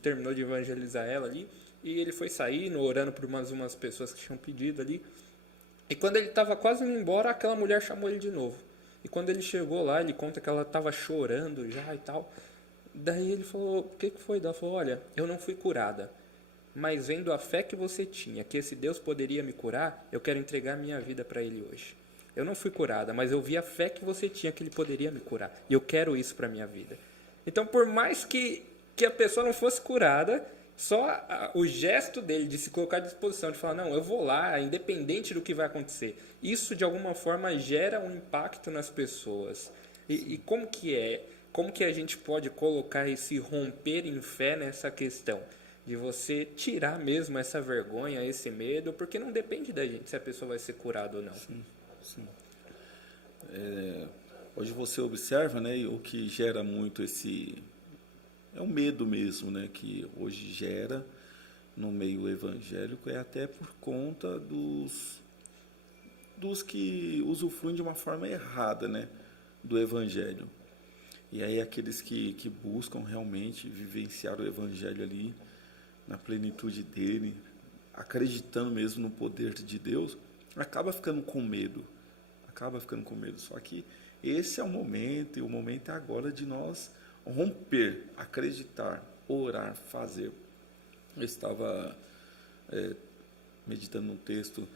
Terminou de evangelizar ela ali. E ele foi saindo, orando por umas pessoas que tinham pedido ali. E quando ele estava quase indo embora, aquela mulher chamou ele de novo. E quando ele chegou lá, ele conta que ela estava chorando já e tal. Daí ele falou, o que foi? Ela falou, olha, eu não fui curada. Mas vendo a fé que você tinha, que esse Deus poderia me curar, eu quero entregar minha vida para ele hoje. Eu não fui curada, mas eu vi a fé que você tinha que ele poderia me curar. E eu quero isso para minha vida. Então, por mais que a pessoa não fosse curada, só o gesto dele de se colocar à disposição, de falar, não, eu vou lá, independente do que vai acontecer. Isso, de alguma forma, gera um impacto nas pessoas. E como que é? Como que a gente pode colocar esse romper em fé nessa questão? De você tirar mesmo essa vergonha, esse medo, porque não depende da gente se a pessoa vai ser curada ou não. Sim. Hoje você observa, né, o que gera muito é o medo mesmo, né, que hoje gera no meio evangélico, é até por conta dos que usufruem de uma forma errada, né, do evangelho. E aí aqueles que buscam realmente vivenciar o evangelho ali na plenitude dele, acreditando mesmo no poder de Deus, acaba ficando com medo. Só que esse é o momento, e o momento é agora de nós romper, acreditar, orar, fazer. Eu estava meditando num texto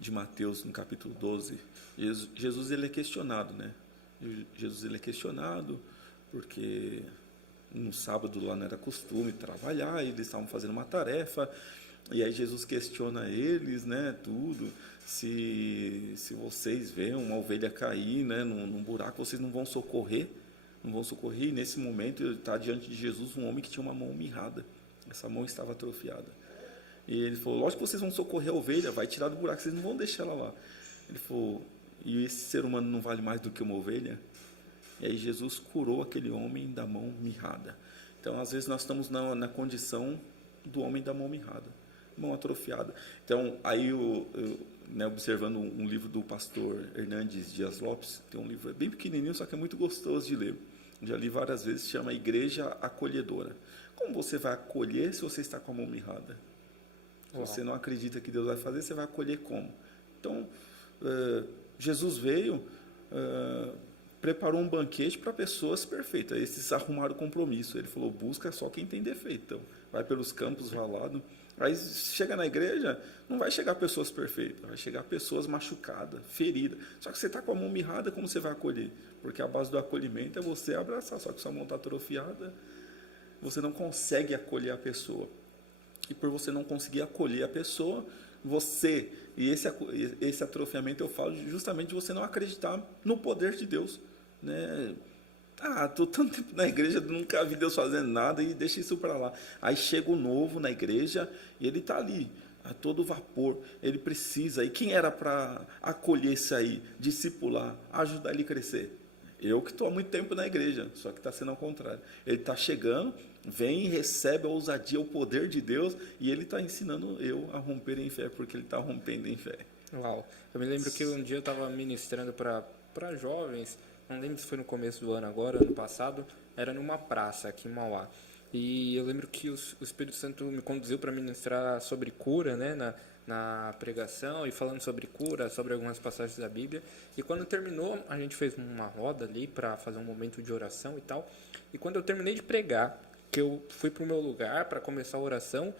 de Mateus, no capítulo 12. Jesus ele é questionado, né? Jesus ele é questionado porque no sábado lá não era costume trabalhar, e eles estavam fazendo uma tarefa. E aí Jesus questiona eles, né, tudo, se vocês veem uma ovelha cair, né, num buraco, vocês não vão socorrer? E nesse momento está diante de Jesus um homem que tinha uma mão mirrada. Essa mão estava atrofiada. E ele falou, lógico que vocês vão socorrer a ovelha, vai tirar do buraco, vocês não vão deixar ela lá. Ele falou, e esse ser humano não vale mais do que uma ovelha? E aí Jesus curou aquele homem da mão mirrada. Então, às vezes, nós estamos na condição do homem da mão mirrada, mão atrofiada. Então, aí observando um livro do pastor Hernandes Dias Lopes, tem um livro bem pequenininho, só que é muito gostoso de ler. Já li várias vezes, chama Igreja Acolhedora. Como você vai acolher se você está com a mão mirrada? Se você não acredita que Deus vai fazer, você vai acolher como? Então, Jesus veio, preparou um banquete para pessoas perfeitas. Esses arrumaram o compromisso. Ele falou, busca só quem tem defeito. Então, vai pelos campos valados. Aí chega na igreja, não vai chegar pessoas perfeitas, vai chegar pessoas machucadas, feridas. Só que você está com a mão mirrada, como você vai acolher? Porque a base do acolhimento é você abraçar, só que sua mão está atrofiada, você não consegue acolher a pessoa. E por você não conseguir acolher a pessoa, e esse atrofiamento eu falo justamente de você não acreditar no poder de Deus, né? Estou tanto tempo na igreja, nunca vi Deus fazendo nada, e deixa isso para lá. Aí chega o novo na igreja e ele está ali, a todo vapor, ele precisa. E quem era para acolher isso aí, discipular, ajudar ele a crescer? Eu que estou há muito tempo na igreja, só que está sendo ao contrário. Ele está chegando, vem e recebe a ousadia, o poder de Deus, e ele está ensinando eu a romper em fé, porque ele está rompendo em fé. Uau! Eu me lembro que um dia eu estava ministrando para jovens, não lembro se foi no começo do ano agora, ano passado, era numa praça aqui em Mauá. E eu lembro que o Espírito Santo me conduziu para ministrar sobre cura, né, na pregação, e falando sobre cura, sobre algumas passagens da Bíblia. E quando terminou, a gente fez uma roda ali para fazer um momento de oração e tal. E quando eu terminei de pregar, que eu fui para o meu lugar para começar a oração,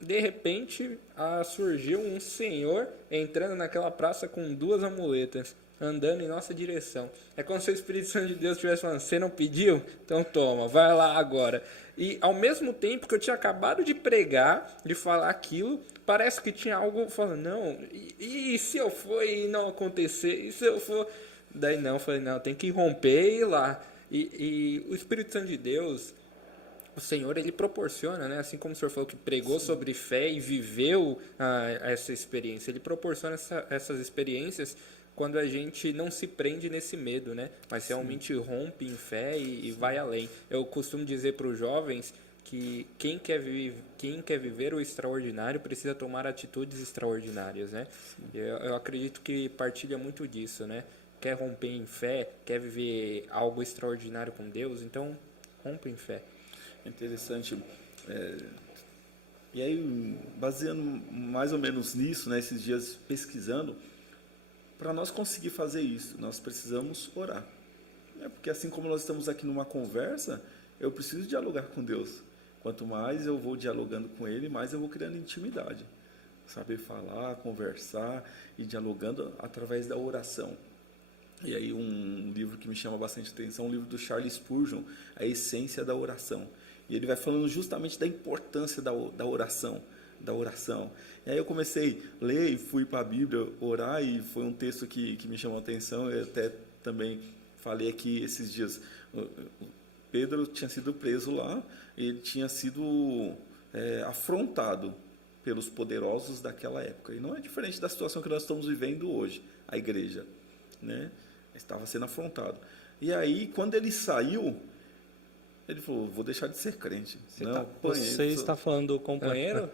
de repente surgiu um senhor entrando naquela praça com 2 amuletas, andando em nossa direção. É como se o Espírito Santo de Deus estivesse falando, você não pediu? Então toma, vai lá agora. E ao mesmo tempo que eu tinha acabado de pregar, de falar aquilo, parece que tinha algo falando, não, e se eu for e não acontecer? E se eu for... Daí não, eu falei, não, tem que romper e ir lá. E o Espírito Santo de Deus, o Senhor, ele proporciona, né? Assim como o Senhor falou que pregou sobre fé e viveu essa experiência, ele proporciona essas experiências quando a gente não se prende nesse medo, né? Mas realmente rompe em fé e vai além. Eu costumo dizer para os jovens que quem quer viver o extraordinário precisa tomar atitudes extraordinárias, né? Eu acredito que partilha muito disso, né? Quer romper em fé, quer viver algo extraordinário com Deus, então rompe em fé. Interessante. E aí, baseando mais ou menos nisso, né, esses dias pesquisando, para nós conseguir fazer isso, nós precisamos orar. Porque assim como nós estamos aqui numa conversa, eu preciso dialogar com Deus. Quanto mais eu vou dialogando com Ele, mais eu vou criando intimidade. Saber falar, conversar e dialogando através da oração. E aí um livro que me chama bastante atenção, um livro do Charles Spurgeon, A Essência da Oração. E ele vai falando justamente da importância da oração. E aí eu comecei a ler e fui para a Bíblia orar, e foi um texto que me chamou a atenção. Eu até também falei aqui esses dias. Pedro tinha sido preso lá, ele tinha sido afrontado pelos poderosos daquela época. E não é diferente da situação que nós estamos vivendo hoje, a igreja, né? Estava sendo afrontado. E aí, quando ele saiu, ele falou, vou deixar de ser crente. Você está falando do companheiro?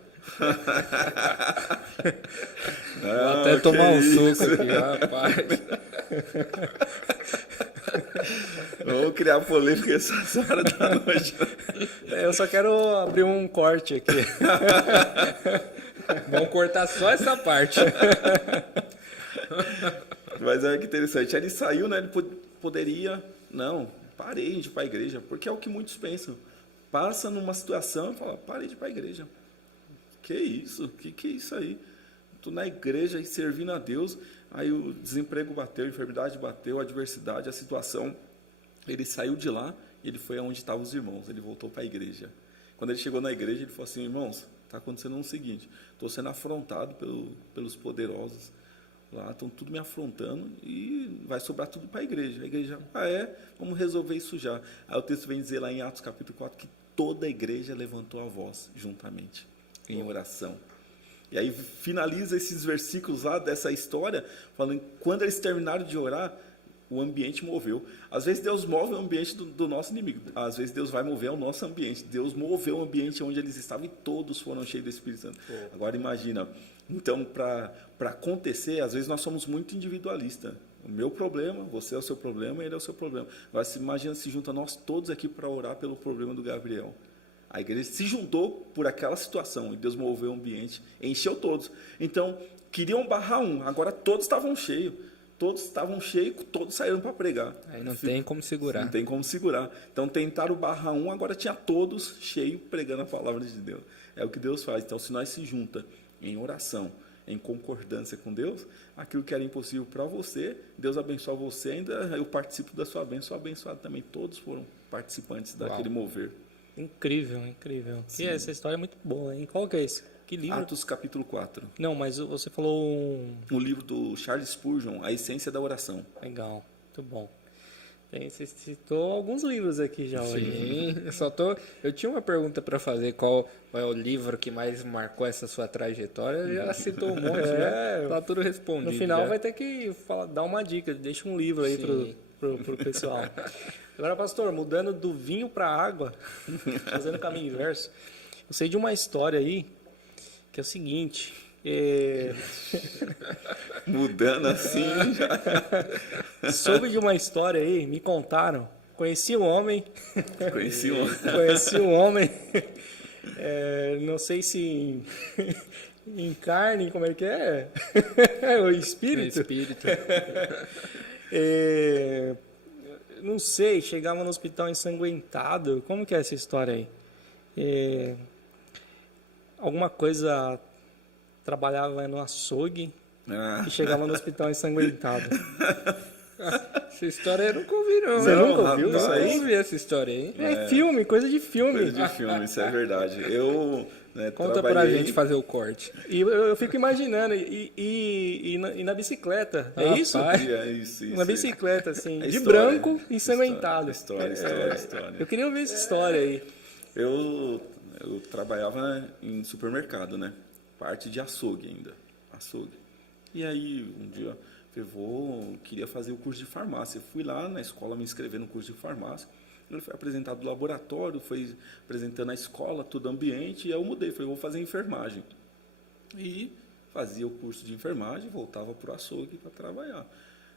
Vou até tomar um suco aqui, rapaz. Vamos criar polêmica essa hora da noite. Eu só quero abrir um corte aqui. Vamos cortar só essa parte. Mas olha que interessante. Aí ele saiu, né? Ele poderia... Não, parei de ir para a igreja. Porque é o que muitos pensam. Passa numa situação e fala, parei de ir para a igreja. Que isso? Que é isso aí? Estou na igreja e servindo a Deus. Aí o desemprego bateu, a enfermidade bateu, a adversidade, a situação. Ele saiu de lá e ele foi aonde estavam os irmãos. Ele voltou para a igreja. Quando ele chegou na igreja, ele falou assim, irmãos, está acontecendo o seguinte, estou sendo afrontado pelos poderosos lá, estão tudo me afrontando e vai sobrar tudo para a igreja. A igreja, vamos resolver isso já. Aí o texto vem dizer lá em Atos capítulo 4 que toda a igreja levantou a voz juntamente, em oração. E aí finaliza esses versículos lá dessa história, falando que quando eles terminaram de orar, o ambiente moveu. Às vezes Deus move o ambiente do nosso inimigo, às vezes Deus vai mover o nosso ambiente. Deus moveu o ambiente onde eles estavam e todos foram cheios do Espírito Santo. Agora imagina, então para acontecer, às vezes nós somos muito individualistas. O meu problema, você é o seu problema, ele é o seu problema. Agora imagina se junta nós todos aqui para orar pelo problema do Gabriel. A igreja se juntou por aquela situação e Deus moveu o ambiente, encheu todos. Então, queriam barrar um, agora todos estavam cheios. Todos estavam cheios, todos saíram para pregar. Aí não tem como segurar. Não tem como segurar. Então, tentaram barrar um, agora tinha todos cheios pregando a palavra de Deus. É o que Deus faz. Então, se nós se junta em oração, em concordância com Deus, aquilo que era impossível para você, Deus abençoa você, ainda eu participo da sua bênção, sou abençoado também. Todos foram participantes daquele mover. Incrível, incrível. E essa história é muito boa, hein? Qual que é esse? Que livro? Atos capítulo 4. Não, mas você falou Um livro do Charles Spurgeon, A Essência da Oração. Legal, muito bom. Você citou alguns livros aqui já hoje. Sim, eu tinha uma pergunta para fazer, qual é o livro que mais marcou essa sua trajetória? Já citou um monte, né? Tá tudo respondido. No final já. vai ter que dar uma dica, deixa um livro aí pro pessoal. Agora, pastor, mudando do vinho para a água, fazendo o caminho inverso, eu sei de uma história aí, que é o seguinte... Mudando assim já. Soube de uma história aí, me contaram. Conheci um homem. Conheci um homem. Não sei se em carne, como é que é? O espírito. Não sei, chegava no hospital ensanguentado. Como que é essa história aí? Alguma coisa... Trabalhava no açougue e chegava no hospital ensanguentado. Essa história eu nunca ouvi, não. Você nunca ouviu Não, isso não aí? ouvi essa história aí. É filme, coisa de filme. Coisa de filme, isso é verdade. Eu Conta pra trabalhei... gente fazer o corte. E eu fico imaginando, e na bicicleta, é isso? É isso. Na bicicleta, assim, É de história, branco, ensanguentado. História. Eu queria ouvir essa história aí. Eu trabalhava em supermercado, né? Parte de açougue ainda. Açougue. E aí, um dia, queria fazer o curso de farmácia. Eu fui lá na escola me inscrever no curso de farmácia. Ele foi apresentado o laboratório, foi apresentando a escola, todo o ambiente, e aí eu mudei. Falei, vou fazer enfermagem. E fazia o curso de enfermagem, voltava para o açougue para trabalhar.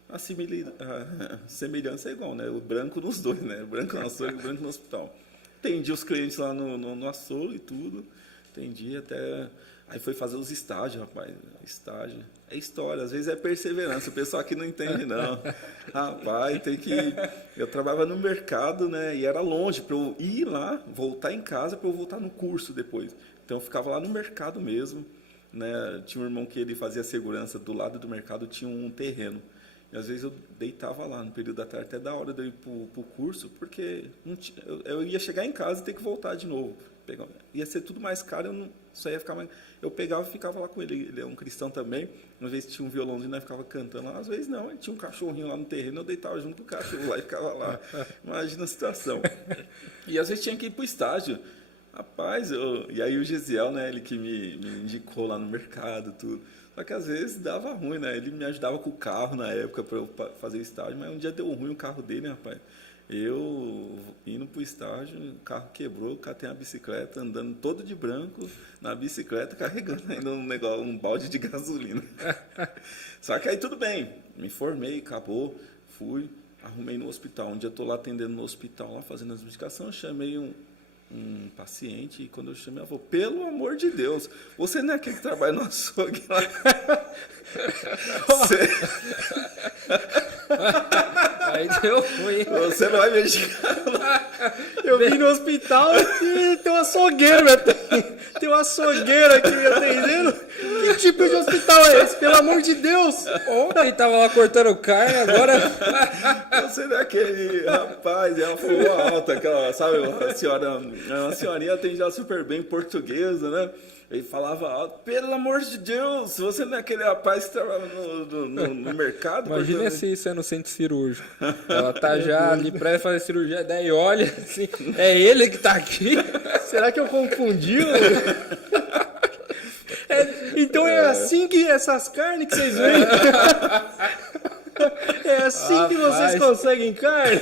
A semelhança é igual, né? O branco nos dois, né? O branco no açougue, o branco no hospital. Atendi os clientes lá no açougue e tudo. Atendi até... Aí foi fazer os estágios, rapaz. Estágio. É história, às vezes é perseverança. O pessoal aqui não entende, não. Rapaz, tem que... Eu trabalhava no mercado, né? E era longe para eu ir lá, voltar em casa, para eu voltar no curso depois. Então eu ficava lá no mercado mesmo, né? Tinha um irmão que ele fazia segurança. Do lado do mercado tinha um terreno. E às vezes eu deitava lá no período da tarde, até da hora de eu ir para o curso, porque eu ia chegar em casa e ter que voltar de novo. Ia ser tudo mais caro, só ia ficar mais... Eu pegava e ficava lá com ele. Ele é um cristão também. Às vezes tinha um violãozinho, nós ficava cantando lá. Às vezes não, ele tinha um cachorrinho lá no terreno, eu deitava junto com o cachorro lá e ficava lá. Imagina a situação. E às vezes tinha que ir para o estágio. Rapaz, e aí o Gesiel, né, ele que me indicou lá no mercado, tudo. Só que às vezes dava ruim, né? Ele me ajudava com o carro na época para eu fazer o estágio, mas um dia deu ruim o carro dele, rapaz. Eu indo pro estágio, o carro quebrou, catei a bicicleta, andando todo de branco na bicicleta, carregando ainda um balde de gasolina. Só que aí tudo bem, me formei, acabou, fui, arrumei no hospital. Um dia eu tô lá atendendo no hospital, lá fazendo as medicações, chamei um paciente, e quando eu chamei, ela falou, pelo amor de Deus, você não é aquele que trabalha no açougue lá? Aí deu ruim. Você não vai mexer. Eu vim no hospital e tem um açougueiro, tem um açougueiro aqui me atendendo. Que tipo de hospital é esse? Pelo amor de Deus! Ontem tava lá cortando carne, agora... Você não é aquele rapaz, ela falou alta, aquela, sabe, uma senhorinha atendia super bem portuguesa, né? Ele falava alto, pelo amor de Deus, você não é aquele rapaz que trabalha no mercado? Imagina se isso é no centro cirúrgico. Ela tá já ali pra fazer cirurgia, daí olha assim, é ele que tá aqui? Será que eu confundi? Então é assim que essas carnes que vocês veem? É assim que vocês conseguem carne?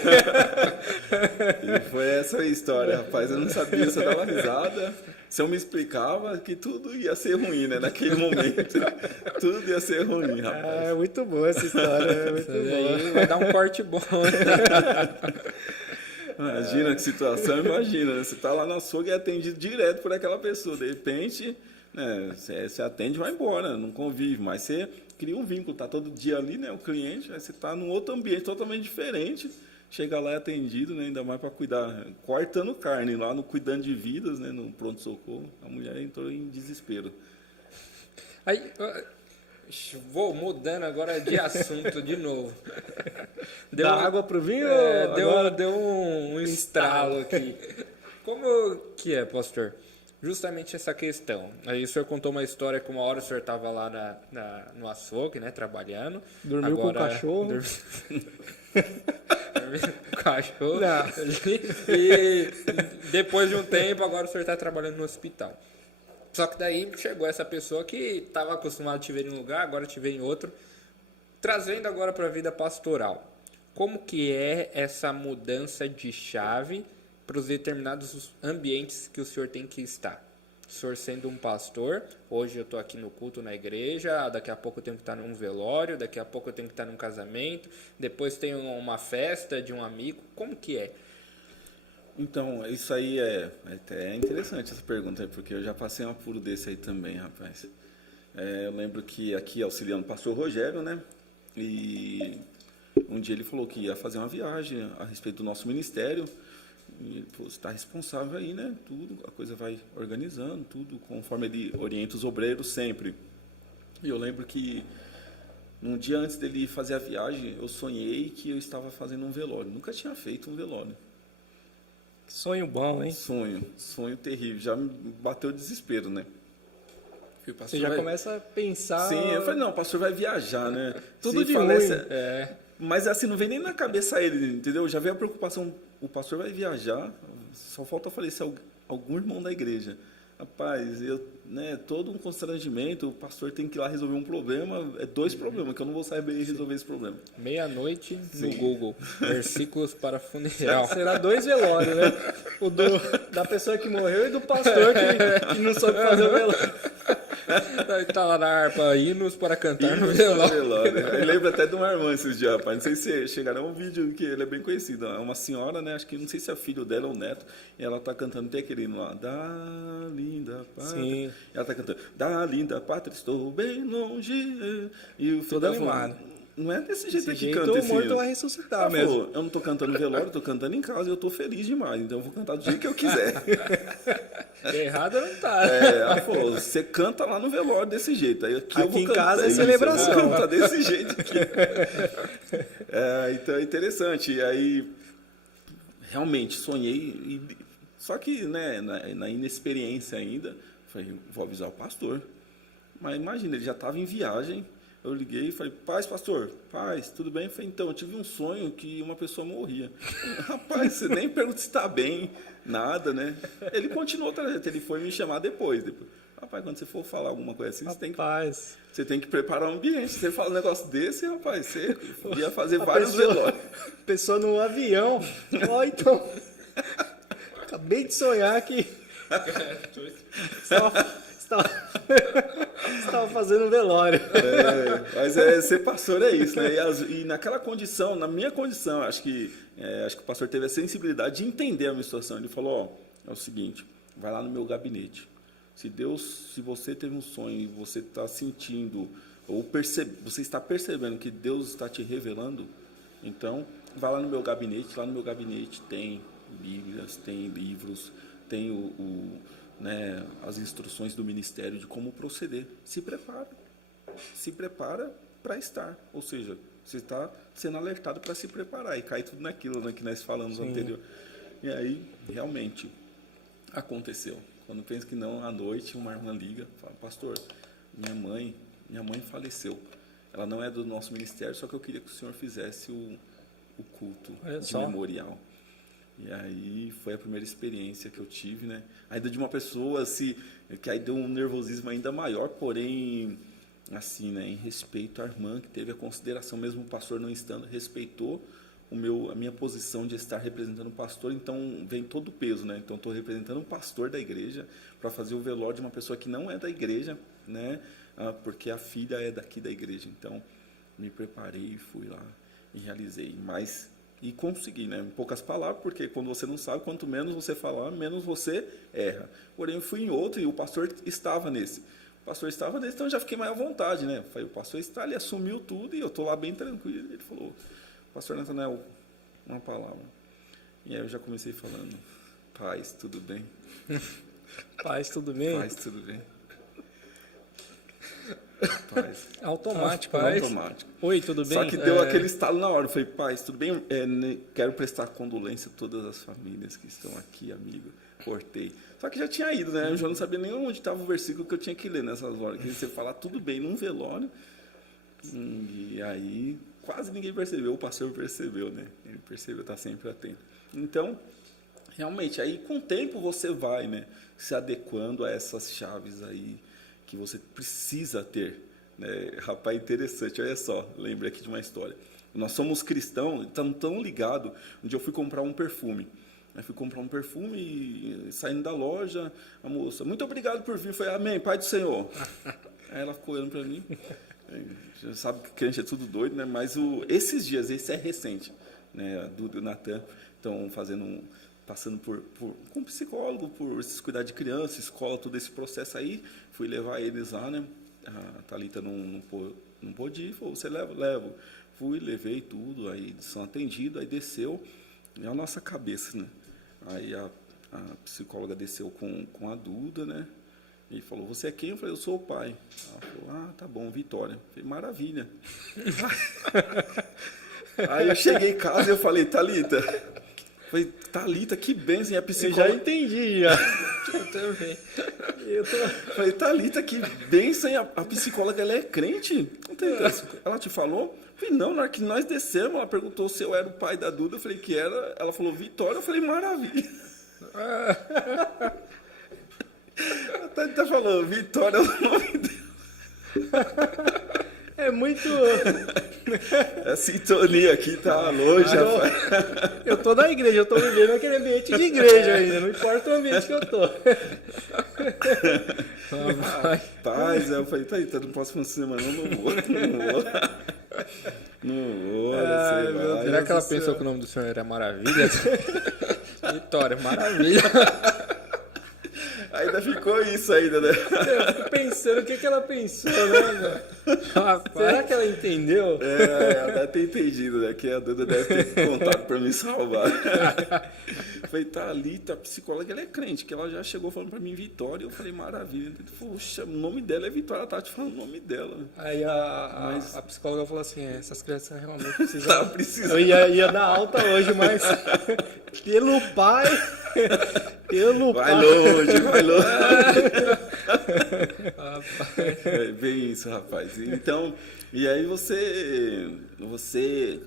E foi essa a história, rapaz. Eu não sabia, você dava risada. Se eu me explicava que tudo ia ser ruim, né? Naquele momento. Tudo ia ser ruim, rapaz. É muito boa essa história. É muito boa. Vai dar um corte bom. Imagina que situação, imagina. Né? Você tá lá no açougue e é atendido direto por aquela pessoa. De repente, né, você atende e vai embora, não convive. Mas você cria um vínculo, tá todo dia ali, né? O cliente, aí você tá num outro ambiente totalmente diferente. Chega lá é atendido, né? Ainda mais para cuidar, cortando carne lá, no cuidando de vidas, né? No pronto-socorro. A mulher entrou em desespero. Aí, vou mudando agora de assunto de novo. Deu água pro vinho? Deu um estralo aqui. Como que é, pastor? Justamente essa questão. Aí o senhor contou uma história que uma hora o senhor estava lá no açougue, né? Trabalhando. Dormiu com o cachorro. Com o cachorro. E depois de um tempo, agora o senhor está trabalhando no hospital. Só que daí chegou essa pessoa que estava acostumada a te ver em um lugar, agora te vê em outro, trazendo agora para a vida pastoral. Como que é essa mudança de chave para os determinados ambientes que o senhor tem que estar? O senhor sendo um pastor, hoje eu estou aqui no culto na igreja, daqui a pouco eu tenho que estar num velório, daqui a pouco eu tenho que estar num casamento, depois tem uma festa de um amigo. Como que é? Então, isso aí é interessante essa pergunta, porque eu já passei um apuro desse aí também, rapaz. Eu lembro que aqui auxiliando o pastor Rogério, né? E um dia ele falou que ia fazer uma viagem a respeito do nosso ministério. E, pô, você está responsável aí, né? Tudo, a coisa vai organizando, tudo conforme ele orienta os obreiros sempre. E eu lembro que num dia antes dele fazer a viagem, eu sonhei que eu estava fazendo um velório. Nunca tinha feito um velório. Que sonho bom, hein? Sonho terrível. Já me bateu o desespero, né? Você já começa a pensar... Sim, eu falei, não, o pastor vai viajar, né? Tudo de ruim. Mas assim, não vem nem na cabeça ele, entendeu? Já veio a preocupação, o pastor vai viajar, só falta falecer algum irmão da igreja. Rapaz, todo um constrangimento, o pastor tem que ir lá resolver um problema, 2 problemas, que eu não vou saber resolver esse problema. Meia-noite no Google, versículos para funeral. Será 2 velórios, né? O da pessoa que morreu e do pastor que não soube fazer o velório. Tá lá na harpa, hinos para cantar no velório. Eu lembro até de uma irmã esses dias, rapaz. Não sei se chegaram um vídeo que ele é bem conhecido. É uma senhora, né? Acho que não sei se é filho dela ou neto. E ela tá cantando, tem aquele hino lá. Da linda pátria. Sim. E ela tá cantando. Da linda pátria, estou bem longe. E o filho Todo dela animado. falou, não é desse jeito Desse que jeito, canta o esse morto hino. vai ressuscitar Ela mesmo. falou, eu não tô cantando no velório, eu tô cantando em casa e eu tô feliz demais. Então eu vou cantar do jeito que eu quiser. Errado não tá. Ela falou, você canta lá no velório desse jeito. Aí aqui eu vou em cantar casa é isso, celebração. Eu vou cantar desse jeito aqui. Então é interessante. E aí, realmente, sonhei. Só que, né, na inexperiência ainda, falei, vou avisar o pastor. Mas imagina, ele já estava em viagem. Eu liguei e falei, pastor, tudo bem? Eu falei, então, eu tive um sonho que uma pessoa morria. Rapaz, você nem pergunta se está bem, nada, né? Ele continuou o trajeto, ele foi me chamar depois. Rapaz, quando você for falar alguma coisa assim, você tem que preparar o ambiente. Você fala um negócio desse, rapaz, você ia fazer vários velórios. Pessoa no avião. Ó, então, acabei de sonhar que... Estava fazendo um velório. Mas ser pastor é isso, né? E naquela condição, na minha condição, acho que o pastor teve a sensibilidade de entender a minha situação. Ele falou, é o seguinte, vai lá no meu gabinete. Se você teve um sonho e você está sentindo, ou você está percebendo que Deus está te revelando, então vai lá no meu gabinete. Lá no meu gabinete tem Bíblias, tem livros, tem as instruções do ministério de como proceder. Se prepara para estar, ou seja, você está sendo alertado para se preparar, e cai tudo naquilo, né, que nós falamos anterior. E aí, realmente, aconteceu. Quando penso que não, à noite, uma irmã liga, fala, pastor, minha mãe faleceu. Ela não é do nosso ministério, só que eu queria que o senhor fizesse o culto de memorial. E aí foi a primeira experiência que eu tive, né? Ainda de uma pessoa que aí deu um nervosismo ainda maior, porém, assim, né, em respeito à irmã, que teve a consideração, mesmo o pastor não estando, respeitou a minha posição de estar representando o pastor, então vem todo o peso, né? Então estou representando o pastor da igreja para fazer o velório de uma pessoa que não é da igreja, né? Porque a filha é daqui da igreja. Então me preparei, fui lá e realizei, e consegui, né? Em poucas palavras, porque quando você não sabe, quanto menos você falar, menos você erra. Porém, eu fui em outro e o pastor estava nesse. Então eu já fiquei mais à vontade, né? Falei, o pastor está, ele assumiu tudo e eu estou lá bem tranquilo. Ele falou, pastor Natanael, uma palavra. E aí eu já comecei falando, paz, tudo bem? Paz, tudo bem? Paz, tudo bem. Paz. Automático. Oi, tudo bem? Só que deu aquele estalo na hora. Eu falei, paz, tudo bem? Quero prestar condolência a todas as famílias que estão aqui, amigo. Cortei. Só que já tinha ido, né? Eu já não sabia nem onde estava o versículo que eu tinha que ler nessas horas. Que você falar tudo bem num velório. E aí, quase ninguém percebeu. O pastor percebeu, né? Ele percebeu, está sempre atento. Então, realmente, aí com o tempo você vai, né? Se adequando a essas chaves aí que você precisa ter, né? Rapaz, interessante, olha só, lembrei aqui de uma história. Nós somos cristãos, estamos tão ligados. Um dia eu fui comprar um perfume. E saindo da loja, a moça, muito obrigado por vir. Eu falei, amém, Pai do Senhor. Aí ela ficou olhando para mim. Já sabe que crente é tudo doido, né? Mas esses dias, esse é recente, né? Do Natan, estão passando com psicólogo, por esses cuidar de criança, escola, todo esse processo aí. Fui levar eles lá, né? A Thalita não pôde ir, falou, você leva? Levo. Fui, levei tudo, aí eles são atendidos, aí desceu, é a nossa cabeça, né? Aí a psicóloga desceu com a Duda, né? Ele falou, você é quem? Eu falei, eu sou o pai. Ela falou, tá bom, Vitória. Eu falei, maravilha. Aí eu cheguei em casa e eu falei, Thalita. Falei, Thalita, que bênção. E a psicóloga... Eu já entendi, já. Eu também. Falei, Thalita, que bênção. E a psicóloga, ela é crente? Ela te falou? Eu falei, não, na hora que nós descemos, ela perguntou se eu era o pai da Duda. Eu falei que era. Ela falou, Vitória. Eu falei, maravilha. A Thalita falou, Vitória é o nome dela. É muito... A sintonia aqui tá longe, rapaz. Eu tô na igreja, eu tô vivendo naquele ambiente de igreja ainda, não importa o ambiente que eu tô. Rapaz, eu falei, Thalita, no próximo semana eu não vou. Ai, sei meu lá. Deus. Será que ela do pensou céu. que o nome do senhor era Maravilha? Vitória, Maravilha. Ainda ficou isso ainda, né? Eu fico pensando o que ela pensou, né? Rapaz. Será que ela entendeu? Ela deve ter entendido, né? Que a Duda deve ter contado pra me salvar. Falei, Thalita, a psicóloga, ela é crente, que ela já chegou falando pra mim Vitória. Eu falei, maravilha. Ele falou, poxa, o nome dela é Vitória, ela tá te falando o nome dela. Aí a psicóloga falou assim, essas crianças realmente precisam... Tá precisando. Eu ia dar alta hoje, mas pelo pai... Vai longe, vai longe. É bem isso, rapaz. Então, e aí você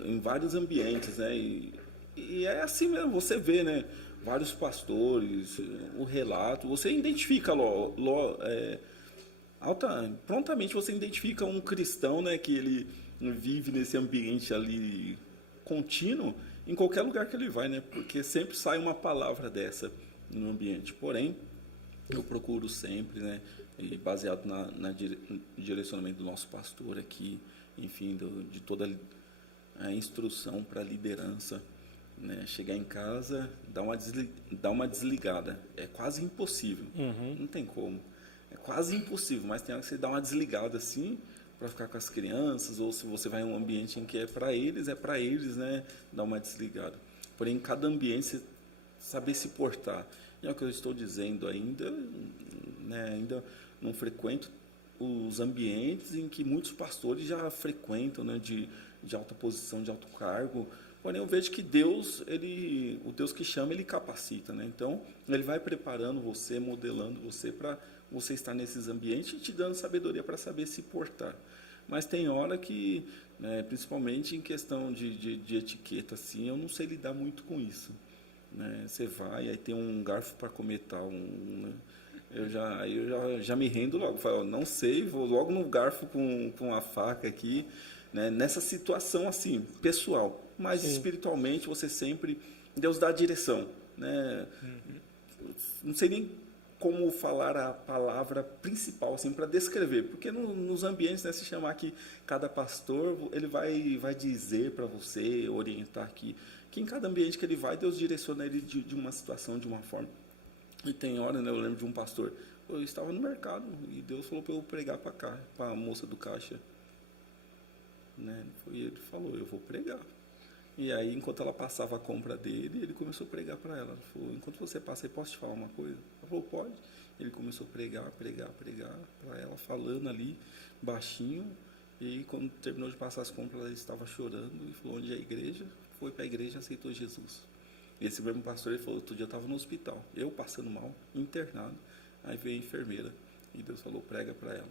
em vários ambientes, né? E é assim mesmo, você vê, né? Vários pastores, o relato, você identifica prontamente você identifica um cristão, né? Que ele vive nesse ambiente ali contínuo em qualquer lugar que ele vai, né? Porque sempre sai uma palavra dessa no ambiente. Porém, eu procuro sempre, né? E baseado no direcionamento do nosso pastor aqui, enfim, de toda a instrução para a liderança, né? Chegar em casa, dar uma desligada. É quase impossível. Não tem como. É quase impossível, mas tem hora que você dá uma desligada assim, para ficar com as crianças, ou se você vai em um ambiente em que é para eles, né, dar uma desligada. Porém, em cada ambiente, você saber se portar. E é o que eu estou dizendo ainda, né, ainda não frequento os ambientes em que muitos pastores já frequentam, né, de alta posição, de alto cargo. Porém, eu vejo que Deus, o Deus que chama, ele capacita, né? Então, ele vai preparando você, modelando você para você estar nesses ambientes e te dando sabedoria para saber se portar. Mas tem hora que, né, principalmente em questão de etiqueta, assim, eu não sei lidar muito com isso. Né? Você vai, aí tem um garfo para comer tal, né? Eu já me rendo logo, falo, não sei, vou logo no garfo com a faca aqui, né? Nessa situação assim, pessoal. Mas Sim. espiritualmente você sempre, Deus dá a direção. Né? Não sei nem como falar a palavra principal assim, para descrever, porque nos ambientes, né, se chamar aqui cada pastor, ele vai dizer para você, orientar aqui, que em cada ambiente que ele vai, Deus direciona ele de uma situação, de uma forma. E tem hora, né, eu lembro de um pastor, eu estava no mercado e Deus falou para eu pregar para a moça do caixa. Né? E ele falou, eu vou pregar. E aí, enquanto ela passava a compra dele, ele começou a pregar para ela. Ele falou, enquanto você passa aí, posso te falar uma coisa? Ela falou, pode. Ele começou a pregar para ela, falando ali, baixinho. E quando terminou de passar as compras, ela estava chorando e falou, onde é a igreja? Foi para a igreja e aceitou Jesus. E esse mesmo pastor, ele falou, outro dia eu estava no hospital, eu passando mal, internado. Aí veio a enfermeira e Deus falou, prega para ela.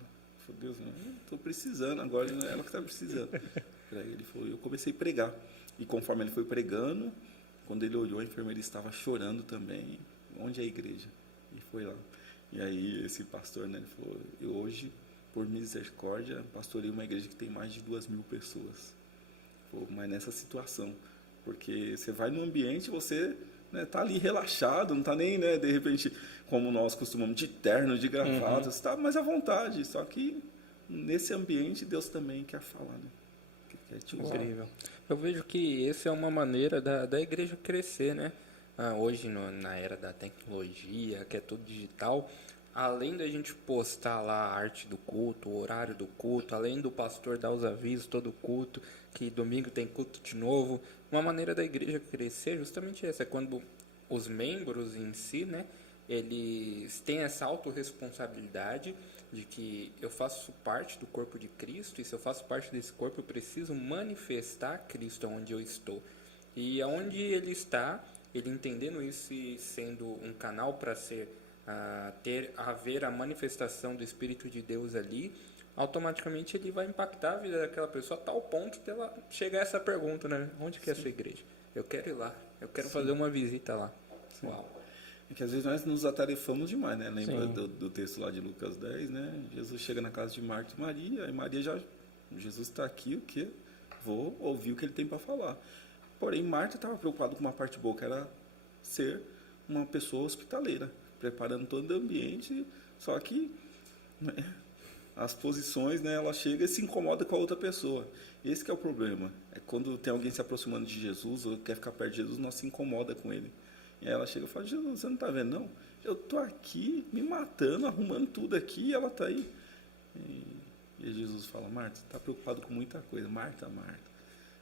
Eu falei, Deus, eu estou precisando agora, não é ela que está precisando. Ele falou, eu comecei a pregar. E conforme ele foi pregando, quando ele olhou, a enfermeira estava chorando também. Onde é a igreja? E foi lá. E aí esse pastor, né, ele falou, eu hoje, por misericórdia, pastorei uma igreja que tem mais de 2.000 pessoas. Falou, mas nessa situação, porque você vai num ambiente, você está ali relaxado, não está nem, né, de repente, como nós costumamos, de terno, de gravata, você está mais à vontade. Só que nesse ambiente, Deus também quer falar, né? Quer te usar. Incrível. Eu vejo que essa é uma maneira da igreja crescer, né? Hoje, na era da tecnologia, que é tudo digital, além da gente postar lá a arte do culto, o horário do culto, além do pastor dar os avisos todo culto, que domingo tem culto de novo, uma maneira da igreja crescer justamente essa, é quando os membros em si, né, eles têm essa autorresponsabilidade de que eu faço parte do corpo de Cristo, e se eu faço parte desse corpo, eu preciso manifestar Cristo onde eu estou. E aonde ele está, ele entendendo isso e sendo um canal para haver a manifestação do Espírito de Deus ali, automaticamente ele vai impactar a vida daquela pessoa a tal ponto de ela chegar a essa pergunta, né? Onde que é a sua igreja? Eu quero ir lá, eu quero fazer uma visita lá. Sim. Uau. É que às vezes nós nos atarefamos demais, né? Lembra do texto lá de Lucas 10, né? Jesus chega na casa de Marta e Maria, e Maria já... Jesus está aqui, o quê? Vou ouvir o que ele tem para falar. Porém, Marta estava preocupada com uma parte boa, que era ser uma pessoa hospitaleira, preparando todo o ambiente, só que... né, as posições, né, ela chega e se incomoda com a outra pessoa. Esse que é o problema. É quando tem alguém se aproximando de Jesus ou quer ficar perto de Jesus, nós se incomoda com ele. E aí ela chega e fala: Jesus, você não está vendo, não? Eu estou aqui me matando, arrumando tudo aqui, e ela está aí. E Jesus fala: Marta, você está preocupado com muita coisa. Marta,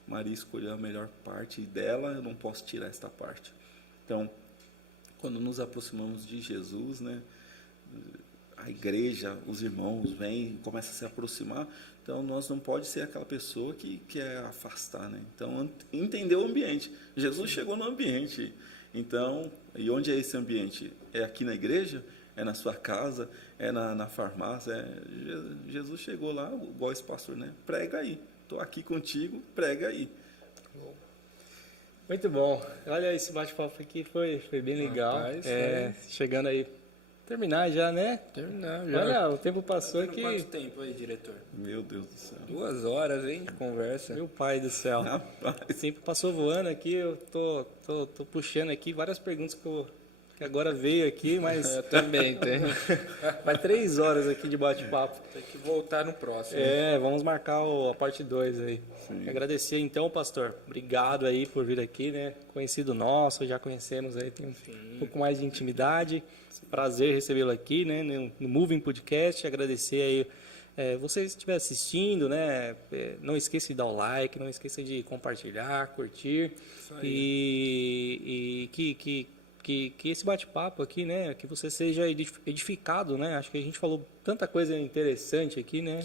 Maria escolheu a melhor parte dela, eu não posso tirar esta parte. Então, quando nos aproximamos de Jesus, né, a igreja, os irmãos vêm, começam a se aproximar, então nós não pode ser aquela pessoa que quer afastar, né? Então, entender o ambiente. Jesus chegou no ambiente. Então, e onde é esse ambiente? É aqui na igreja? É na sua casa? É na farmácia? Jesus chegou lá, igual esse pastor, né? Prega aí. Estou aqui contigo, prega aí. Muito bom. Olha, esse bate-papo aqui foi bem legal. Rapaz, chegando aí, terminar já, né? Terminar já. Olha, o tempo passou aqui. Quanto tempo aí, diretor? Meu Deus do céu. 2 horas, hein, de conversa. Meu pai do céu. Rapaz. O tempo passou voando aqui, eu tô puxando aqui várias perguntas que agora veio aqui, mas Eu também tenho. vai 3 horas aqui de bate-papo. Tem que voltar no próximo. Vamos marcar a parte 2 aí. Sim. Agradecer então, pastor. Obrigado aí por vir aqui, né? Conhecido nosso, já conhecemos aí, tem um pouco mais de intimidade. Prazer recebê-lo aqui, né? No Moving Podcast. Agradecer aí você que estiver assistindo, né? Não esqueça de dar o like, não esqueça de compartilhar, curtir. Isso aí. E que esse bate-papo aqui, né? Que você seja edificado, né? Acho que a gente falou tanta coisa interessante aqui, né?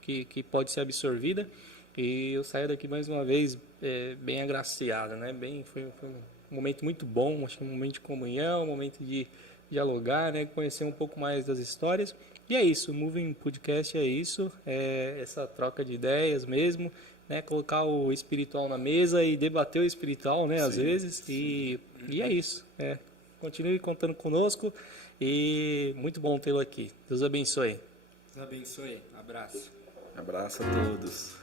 Que pode ser absorvida. E eu saio daqui mais uma vez bem agraciado, né? Foi um momento muito bom, acho que um momento de comunhão, um momento de dialogar, né? Conhecer um pouco mais das histórias. E é isso, o Moving Podcast é isso, essa troca de ideias mesmo, né? Colocar o espiritual na mesa e debater o espiritual, né? Às vezes, e é isso. Continue contando conosco e muito bom tê-lo aqui. Deus abençoe. Deus abençoe. Abraço. Abraço a todos.